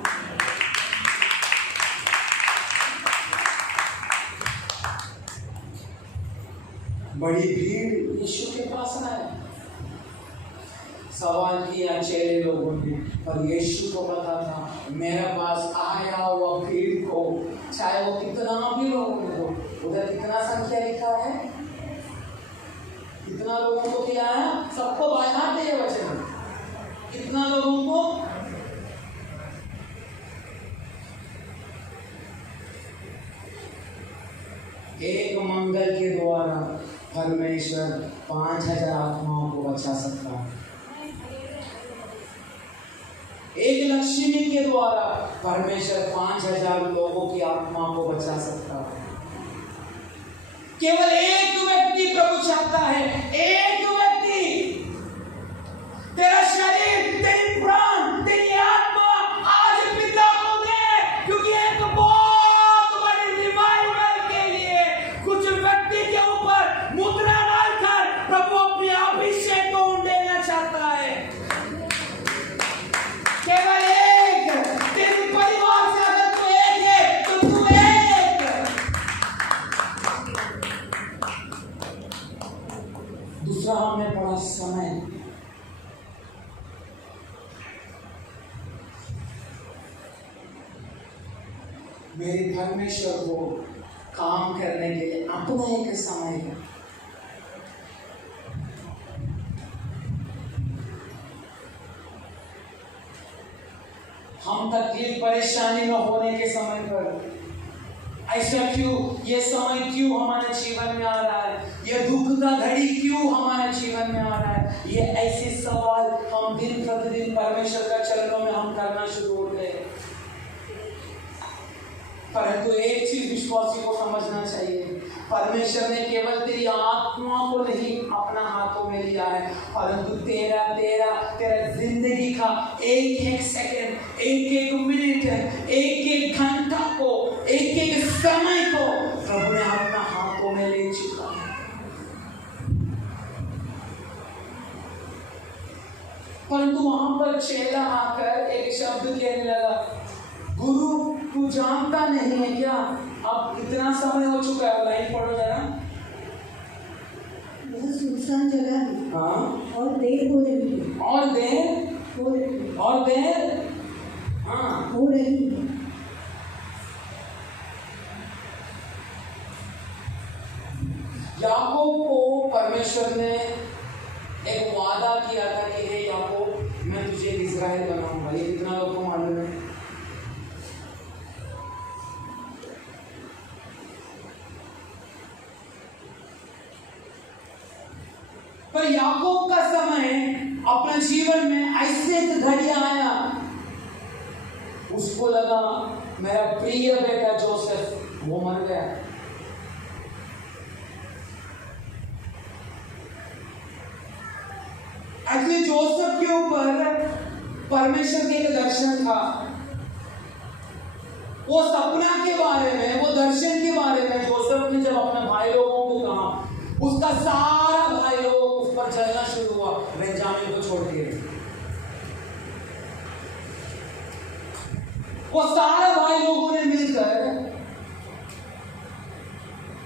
बड़ी भीड़ यीशु के पास आए, सवाल किया चेले लोगों ने, पर यीशु को पता था मेरे पास आया हुआ भीड़ को चाहे वो कितना भी लोगों ने हो, उधर कितना संख्या लिखा है, कितना लोगों को किया है, सबको बाहर दे वचन, कितना लोगों को, एक मंगल के द्वारा परमेश्वर 5000 आत्माओं को बचा सकता है। एक लक्ष्मी के द्वारा परमेश्वर 5000 लोगों की आत्मा को बचा सकता है। केवल एक व्यक्ति प्रभु चाहता है, एक व्यक्ति, तेरा शरीर, तेरी प्राण, तेरी आत्मा आज पिता को दे, क्योंकि एक बहुत बड़ी रिवाइवल के लिए कुछ व्यक्ति के ऊपर मुद्रा डालकर प्रभु अपने अभिषेक को उंडेलना चाहता है। केवल एक, तेरे परिवार से अगर तू एक है तो तू एक। दूसरा हमने पढ़ा समय, मेरे परमेश्वर को काम करने के लिए अपना एक समय है। हम तकलीफ परेशानी में होने के समय पर ऐसा क्यों, ये समय क्यों हमारे जीवन में आ रहा है, ये दुख का घड़ी क्यों हमारे जीवन में आ रहा है, ये ऐसे सवाल हम दिन प्रतिदिन परमेश्वर का चरणों में हम करना शुरू होते हैं। परंतु एक चीज विश्वासी को समझना चाहिए, परमेश्वर ने केवल तेरी आत्मा को नहीं अपना हाथों में लिया है, परंतु तेरा जिंदगी का एक एक सेकंड, एक एक मिनट, एक एक घंटा को, एक एक समय को प्रभु ने अपना हाथों में ले चुका है। परंतु वहां पर चेला आकर एक शब्द कहने लगा, गुरु तू जानता नहीं है क्या, अब इतना समय हो चुका है, लाइन पढ़ो जरा। यह सुनसान जगह है, हाँ, और देर हो रही है, और देर हो रही है, और देर हाँ हो रही है। याकूब को परमेश्वर ने एक वादा किया था कि हे याकूब, मैं तुझे इस्राएल बनाऊंगा। ये कितना लोग को मालूम है? पर याकूब का समय अपने जीवन में ऐसे एक घड़ी आया, उसको लगा मेरा प्रिय बेटा जोसेफ वो मर गया। एक्चुअली जोसेफ के ऊपर परमेश्वर के एक दर्शन था, वो सपना के बारे में, वो दर्शन के बारे में जोसेफ ने जब अपने भाई लोगों को कहा, उसका सारा भाई लोग उस पर चलना शुरू हुआ, बेंजामिन को छोड़ दिए। वो सारे भाई लोगों ने मिलकर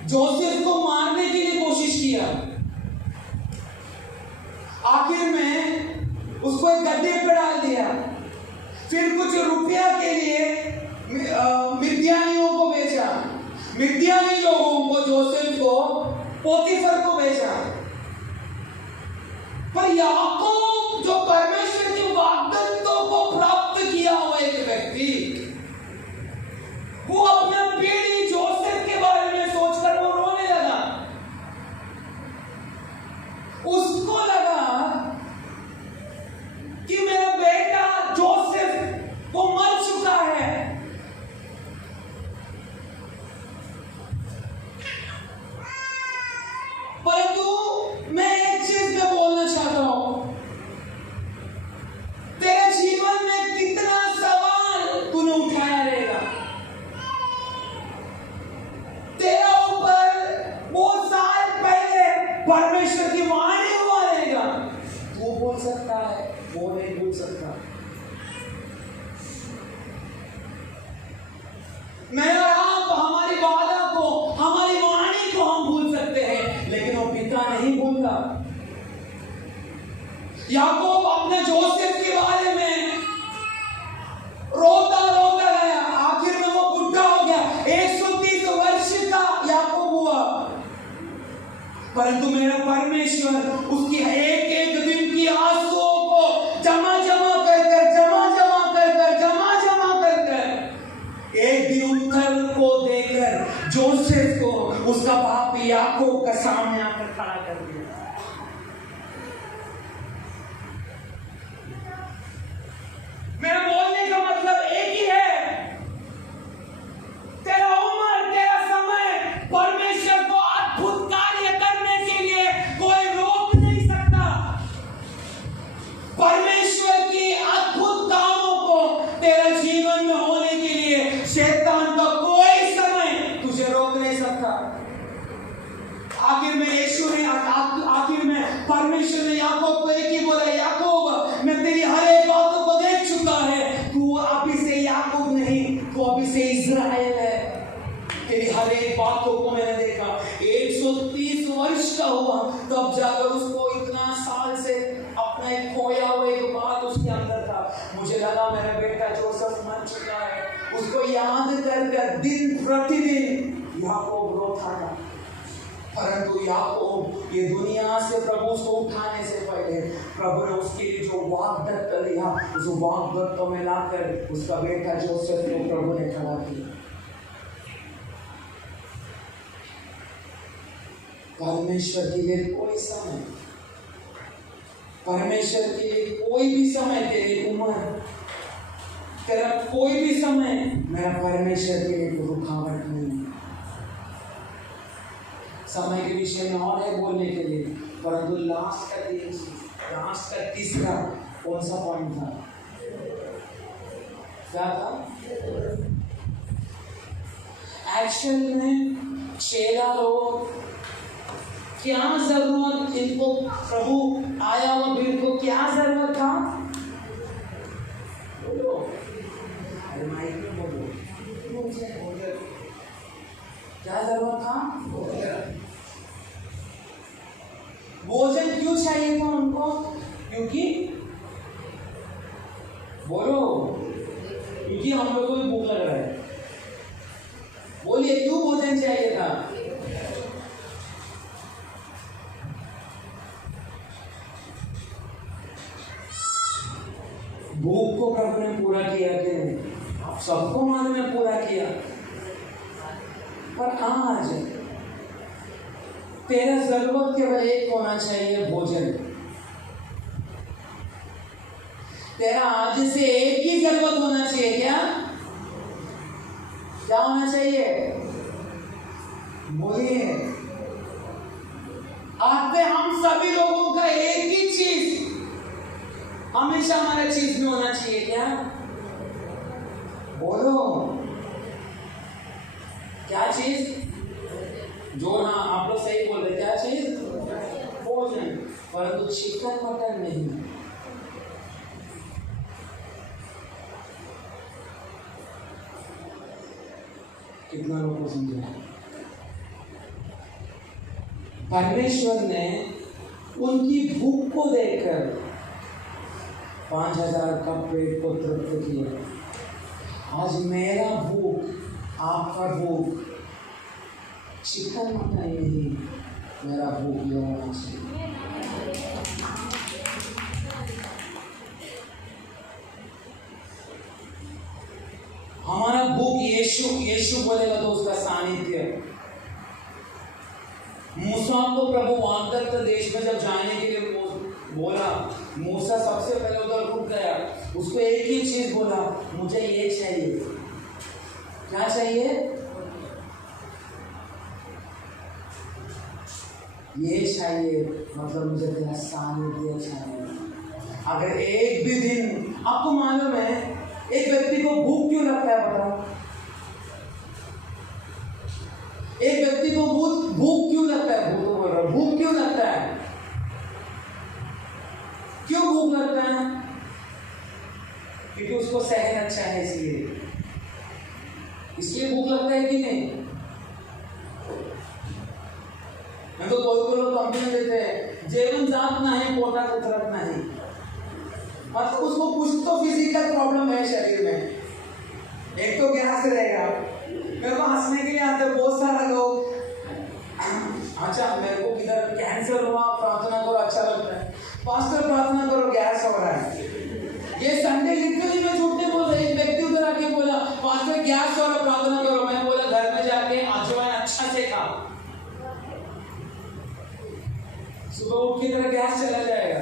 जोसेफ को मारने के लिए कोशिश किया। आखिर में उसको एक गड्ढे पर डाल दिया, फिर कुछ रुपया के लिए मिद्यानियों को बेचा। मिद्यानी लोगों को जोसेफ को पोतीफर को बेचा। पर याकूब जो परमेश्वर के वाग्दत्तों को प्राप्त किया हुआ एक व्यक्ति, वो अपने बेटी जोसेफ के बारे में सोचकर वो रोने लगा। उसको लगा कि मेरा बेटा जोसेफ वो मर चुका है। परंतु मैं एक चीज में बोलना चाहता हूं, तेरे जीवन में कितना सवाल तूने उठाया रहेगा, तेरा ऊपर वो साल पहले परमेश्वर की वाणी हुआ रहेगा। तू बोल सकता है, वो नहीं बोल सकता। मैं और आप हमारी वादा को, हमारी वाणी को हम भूल सकते हैं, लेकिन वो पिता नहीं भूलता। याकूब अपने जोसेफ के बारे में रोता रोता गया। आखिर में वो बुढ़ा हो गया, 130 वर्ष का याकूब हुआ। परंतु मेरा परमेश्वर उसकी एक एक दिन की आंसुओं को जमा जमा कर एक दिन उत्तर को देकर जोसेफ को उसका बाप याकूब का सामने आकर खड़ा कर दिया। मेरा बोलने का मतलब एक ही है, तेरा उम्र, तेरा समय परमेश्वर को अद्भुत कार्य करने के लिए कोई रोक नहीं सकता। परमेश्वर की अद्भुत कामों को तेरे जीवन में होने के लिए शैतान का कोई समय तुझे रोक नहीं सकता। आखिर में यीशु ने, आखिर में परमेश्वर ने याकूब को एक ही बोला, याकूब मैं तेरी हर एक बातों को देख चुका है, तू अभी से याकूब नहीं, तू अभी से इज़राइल है। तेरी हर एक बातों को मैंने देखा। 130 वर्ष का हुआ तब जाकर उसको इतना साल से अपना एक खोया हुआ एक बात उसके अंदर था। मुझे लगा मेरा बेटा जोसेफ मर चुका है। उसको याद कर दिन प्रतिदिन याकूब रोता था। परंतु याकूब ये दुनिया से प्रभु उसको उठाने से पहले प्रभु ने उसके लिए जो वाग्दत्त दिया, उस वाग्दत्तों में लाकर उसका बेटा जोसेफ को प्रभु ने खड़ा किया। परमेश्वर के लिए कोई समय, परमेश्वर के लिए कोई भी समय, तेरी उम्र, तेरा कोई भी समय मेरा परमेश्वर के लिए कोई रुकावट नहीं। समय के विषय में और है बोलने के लिए, परंतु लास्ट का तीसरा कौन सा पॉइंट था? क्या था? एक्शन में चेला लोग, क्या जरूरत इनको, प्रभु आया हुआ भीड़ को क्या जरूरत था? बोलो, अरे माइक में बोलो, क्या जरूरत था? भोजन क्यों चाहिए था उनको? क्योंकि बोलो, क्योंकि हम लोगों को भी भूख लग रहा है। बोलिए, क्यों भोजन चाहिए था? भूख को प्रभु ने पूरा किया कि आप सबको मालूम है पूरा किया। पर आज तेरा जरूरत केवल एक होना चाहिए, भोजन। तेरा आज से एक ही जरूरत होना चाहिए। क्या होना चाहिए? बोलिए। आज से हम सभी लोगों का एक ही चीज हमेशा हमारे चीज में होना चाहिए। क्या? बोलो, क्या चीज? जो, हाँ आप लोग सही बोल रहे, क्या चीज? परंतु चिकन मटन नहीं। कितना लोगों को समझा? परमेश्वर ने उनकी भूख को देखकर 5000 का पेट को तृप्त किया। आज मेरा भूख, आपका भूख चिकन मटन नहीं, मेरा भूख ये होना चाहिए। हमारा भूख यीशु बोलेगा तो उसका सानिध्य। मूसा को प्रभु वाग्दत्त देश में जब जाने के लिए बोला, मूसा सबसे पहले उधर रुक गया। उसको एक ही चीज बोला, मुझे ये चाहिए। क्या चाहिए? ये चाहिए, मतलब मुझे तेरा सानिध्य चाहिए। अगर एक भी दिन, आपको मालूम है एक व्यक्ति को भूख क्यों लगता है? बताओ, एक व्यक्ति को भूख क्यों लगता है? भूख क्यों लगता है? क्यों भूख लगता है? क्योंकि उसको सहन अच्छा है, इसलिए भूख लगता है कि नहीं? मैं तो कोई लोग कंप्लेन देते हैं, जेवन जात नहीं, पोटा उतरत नहीं। मतलब उसको कुछ तो फिजिकल प्रॉब्लम है शरीर में। एक तो गैस रहेगा। मेरे को हंसने के लिए आते बहुत सारा लोग, अच्छा मेरे को किधर कैंसर हुआ, प्रार्थना करो, अच्छा लगता है। पास्टर प्रार्थना करो, गैस हो रहा है। ये संडे लिटरली मैं झूठ नहीं बोल रहा। एक व्यक्ति उधर आके बोला, पास्टर गैस हो रहा, प्रार्थना करो। मैं बोला घर में जाके अजवाइन अच्छा से खा, सुबह उठ की तरह गैस चला जाएगा।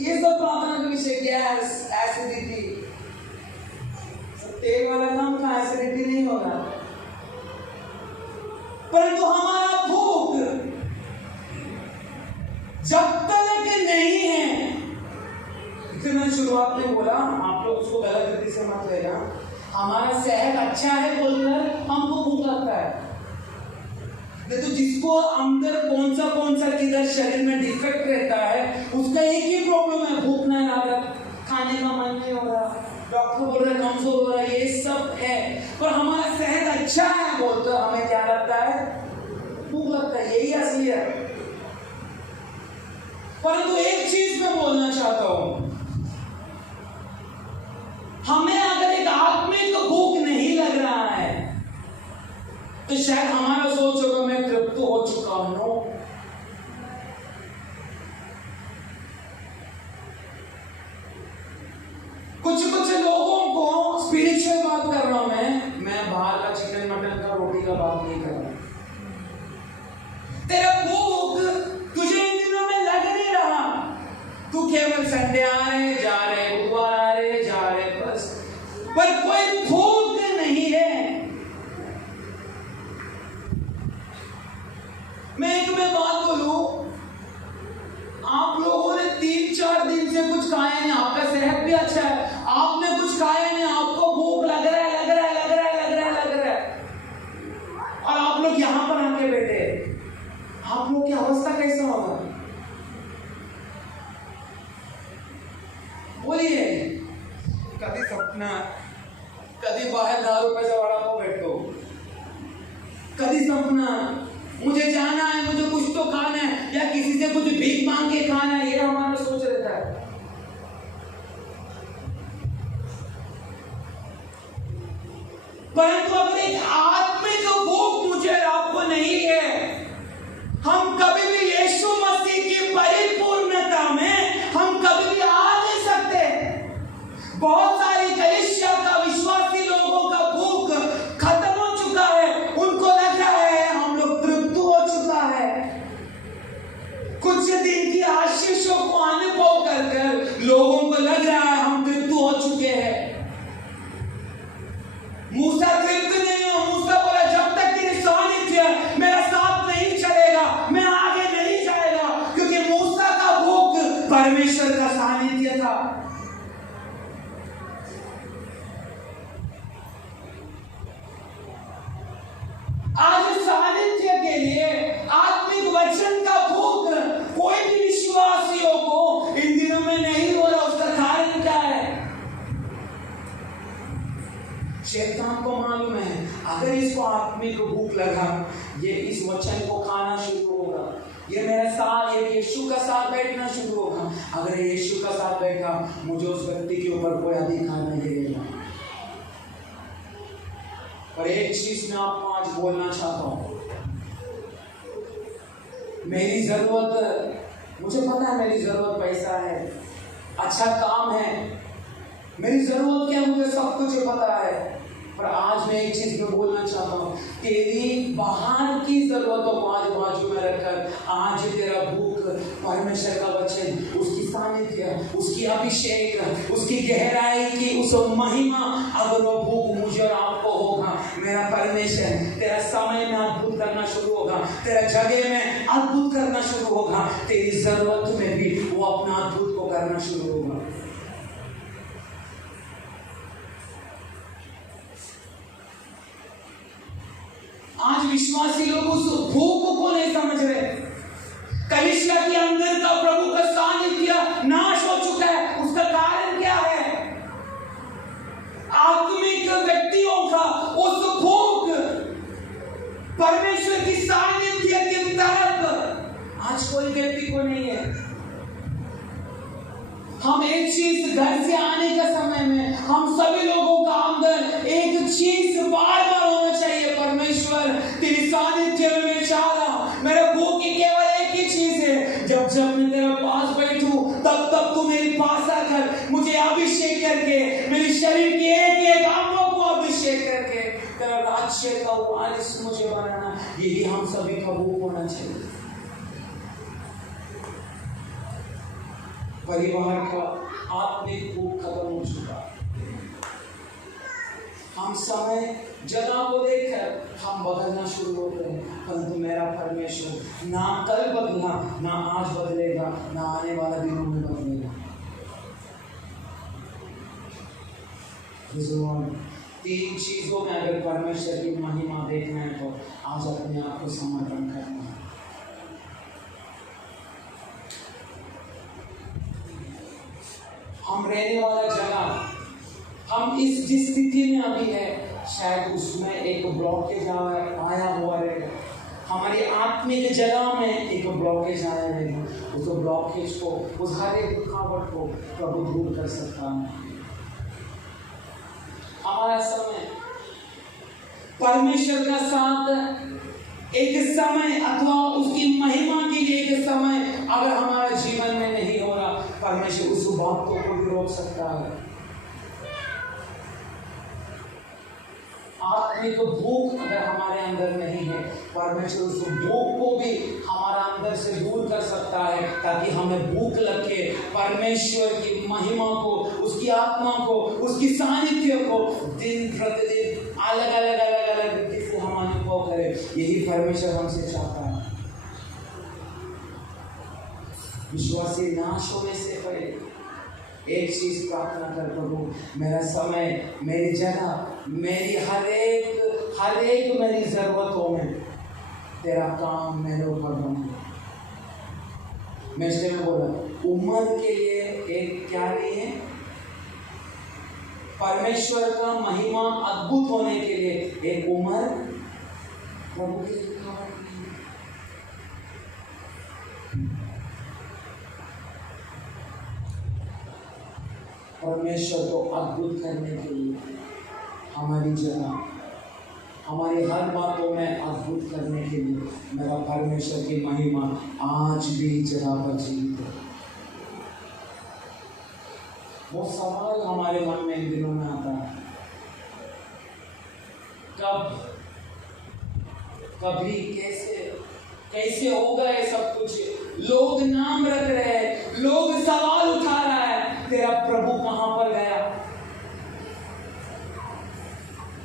ये सब प्रार्थना का विषय, गैस, एसिडिटी, तेल वाला काम का एसिडिटी नहीं होगा। परंतु हमारा भूख जब तक नहीं है, इसलिए मैंने शुरुआत में बोला, आप लोग उसको गलत तरीके से मत लेना। हमारा सेहत अच्छा है बोलकर हमको भूख लगता है। तो जिसको अंदर कौन सा किधर शरीर में डिफेक्ट रहता है, उसका एक ही प्रॉब्लम है, भूख नहीं आ रहा, खाने का मन नहीं हो रहा, डॉक्टर बोल रहे कमजोर हो रहा है, ये सब है। पर हमारा सेहत अच्छा है बोलकर हमें क्या लगता है? भूख लगता है। यही असली है। परंतु एक चीज मैं बोलना चाहता हूं, हमें अगर एक आत्मिक भूख नहीं लग रहा है तो शायद हमारा सोच होगा मैं तृप्त हो चुका हूं। कुछ लोगों को स्पिरिचुअल बात कर रहा हूं मैं बाहर का चिकन मटन का रोटी का बात नहीं कर रहा। तेरा भूख तुझे इन दिनों में लग नहीं रहा। तू केवल संडे आ रहे जा रहे, बुधवार आ रहे जा रहे, बस, पर कोई भूख नहीं है। मैं बात बोलूं, आप लोगों ने 3-4 दिन से कुछ खाया नहीं, आपका सेहत भी अच्छा है, आपने कुछ खाया नहीं, आपको भूख लग रहा है और आप लोग यहां पर आके बैठे, आप लोग की अवस्था कैसा होगा? बोलिए। कभी सपना, कभी बाहर दारू पैसा वाला को बैठो, कभी सपना मुझे जाना है, मुझे कुछ तो खाना है, या किसी से कुछ भीख मांग के खाना है, ये हमारा सोच रहता है। परंतु अगर एक आत्मिक भूख मुझे आपको नहीं है, हम कभी भी यीशु मसीह की परिपूर्णता में हम कभी भी आ नहीं सकते। बहुत सारी कलीसिया का विश्वासी लोगों का भूख खत्म हो चुका है, उनको लग रहा है हम लोग तृप्त हो चुका है। कुछ दिन की आशीषों को अनुभव कर लोगों को लग रहा है हम तृप्त हो चुके हैं। मूसा तृप्त नहीं हो। मूसा बोला जब तक तेरी सानिध्य मेरा साथ नहीं चलेगा मैं आगे नहीं जाएगा, क्योंकि मूसा का भूख परमेश्वर का सानिध्य था। शैतान को मालूम है अगर इसको आत्मिक भूख लगा, ये इस वचन को खाना शुरू होगा, ये मेरा साथ, ये यीशु का साथ बैठना शुरू होगा। अगर यीशु का साथ बैठा, मुझे उस व्यक्ति के ऊपर कोई अधिकार नहीं देगा। पर एक चीज मैं आपको आज बोलना चाहता हूँ, मेरी जरूरत, मुझे पता है मेरी जरूरत पैसा है, अच्छा काम है, मेरी जरूरत क्या है मुझे सब कुछ पता है। पर आज मैं एक चीज में बोलना चाहता हूँ, तेरी बाहर की जरूरतों को आज बाजू में रखकर आज तेरा भूख परमेश्वर का वचन, उसकी सानिध्य, उसकी अभिषेक, उसकी गहराई की उस महिमा, अगर वो भूख मुझे और आपको होगा, मेरा परमेश्वर तेरा समय में अद्भुत करना शुरू होगा, तेरा जगह में अद्भुत करना शुरू होगा, तेरी जरूरत में भी वो अपना अद्भुत को करना शुरू होगा। आज विश्वासी लोग उस भूख को नहीं समझ रहे। कलीसिया के अंदर का प्रभु का सानिध्य नाश हो चुका है। उसका कारण क्या है? आत्मिक व्यक्तियों का उस भूख परमेश्वर की सानिध्य की तरफ आज कोई व्यक्ति को नहीं है। हम एक चीज घर से आने का समय में हम सभी लोगों का अंदर एक चीज बार बार होना चाहिए, परमेश्वर तेरी सानिध्य में मैं चाह रहा हूं, मेरे भूख की केवल एक ही चीज है, जब जब मैं तेरे पास बैठूं तब तब तू मेरे पास आकर मुझे अभिषेक करके, मेरे शरीर के एक एक अंगों को अभिषेक करके तेरा राज्य का वारिस मुझे बनाना। यही हम सभी का भूख होना चाहिए। परिवार का आत्मिक भूख खत्म हो चुका। हम समय जगह को देखकर हम बदलना शुरू होते हैं, परंतु मेरा परमेश्वर ना कल बदला, ना आज बदलेगा, ना आने वाले दिनों में बदलेगा। तीन चीजों में अगर परमेश्वर की महिमा देखना है तो आज अपने आप को समर्पण करना है। हम रहने वाला जगह, हम इस जिस स्थिति में अभी है, शायद उसमें एक ब्लॉकेज आया हुआ रहेगा। हमारी आत्मिक जगह में एक ब्लॉकेज आया रहेगा। उस ब्लॉकेज को, उस हर एक रुकावट को प्रभु दूर कर सकता है। हमारा समय परमेश्वर का साथ एक समय अथवा उसकी महिमा के लिए एक समय अगर हमारा जीवन में नहीं हो रहा, परमेश्वर उस बातों को भी रोक सकता है। आत्मिक भूख अगर हमारे अंदर नहीं है, परमेश्वर उस भूख को भी हमारा अंदर से दूर कर सकता है, ताकि हमें भूख लगे परमेश्वर की महिमा को, उसकी आत्मा को, उसकी सानिध्य को दिन प्रतिदिन अलग अलग अलग अलग रीति से हम अनुभव करें। यही परमेश्वर हमसे चाहता है। विश्वासी नाश होने से पहले एक चीज प्रार्थना कर, प्रभु मेरा समय, मेरी जगह, मेरी हर एक मेरी जरूरतों में तेरा काम मेरे ऊपर बने। मैं इसलिए मैं बोला, उम्र के लिए एक क्या नहीं है, परमेश्वर का महिमा अद्भुत होने के लिए एक उम्र प्रभु के लिए परमेश्वर को अद्भुत करने के लिए हमारी जगह, हमारी हर बातों में अद्भुत करने के लिए मेरा परमेश्वर की महिमा आज भी जगह पर जीवित है। वो सवाल हमारे मन में इन दिनों में आता है, कभी कैसे होगा ये सब कुछ। लोग नाम रख रहे हैं, लोग सवाल उठा रहा है, तेरा प्रभु कहां पर गया।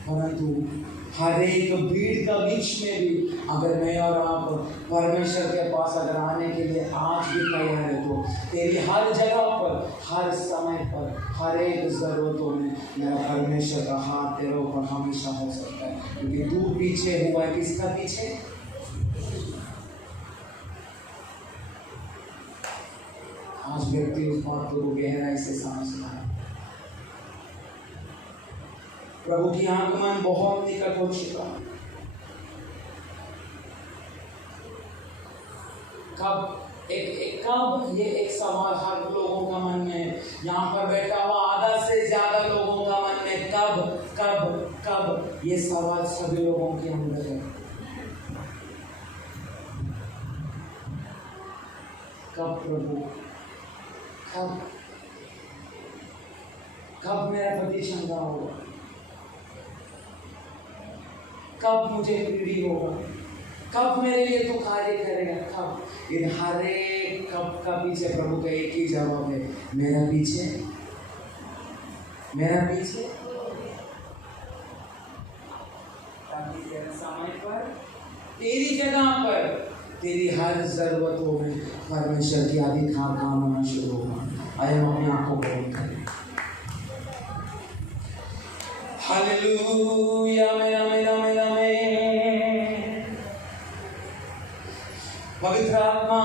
परंतु हर एक भीड़ का बीच में भी अगर मैं और आप परमेश्वर के पास अगर आने के लिए आज भी तैयार है, तो तेरी हर जगह पर, हर समय पर, हर एक जरूरतों में मेरा परमेश्वर का हाथ तेरे ऊपर हमेशा हो सकता है। क्योंकि तू पीछे हुआ है, किसका पीछे? आज व्यक्ति उस बात को गहराई से समझना है। प्रभु की आगमन बहुत निकट हो चुका। कब कब, ये एक सवाल हर लोगों का मन में, यहाँ पर बैठा हुआ आधा से ज्यादा लोगों का मन में कब कब कब, ये सवाल सभी लोगों के अंदर है। कब प्रभु, कब कब मेरा पति चंगा होगा, कब मुझे पीढ़ी होगा, कब मेरे लिए तू कार्य करेगा, कब। इन हर एक कब का पीछे प्रभु का एक ही जवाब है, मेरा पीछे, मेरा पीछे, ताकि तेरे समय पर, तेरी जगह पर, तेरी हर जरूरतों में परमेश्वर की आदि काम होना शुरू होगा। आइए हम अपनी आंखों को बंद करें। हालेलुया, मेरा मेरा मेरा मैं, पवित्र आत्मा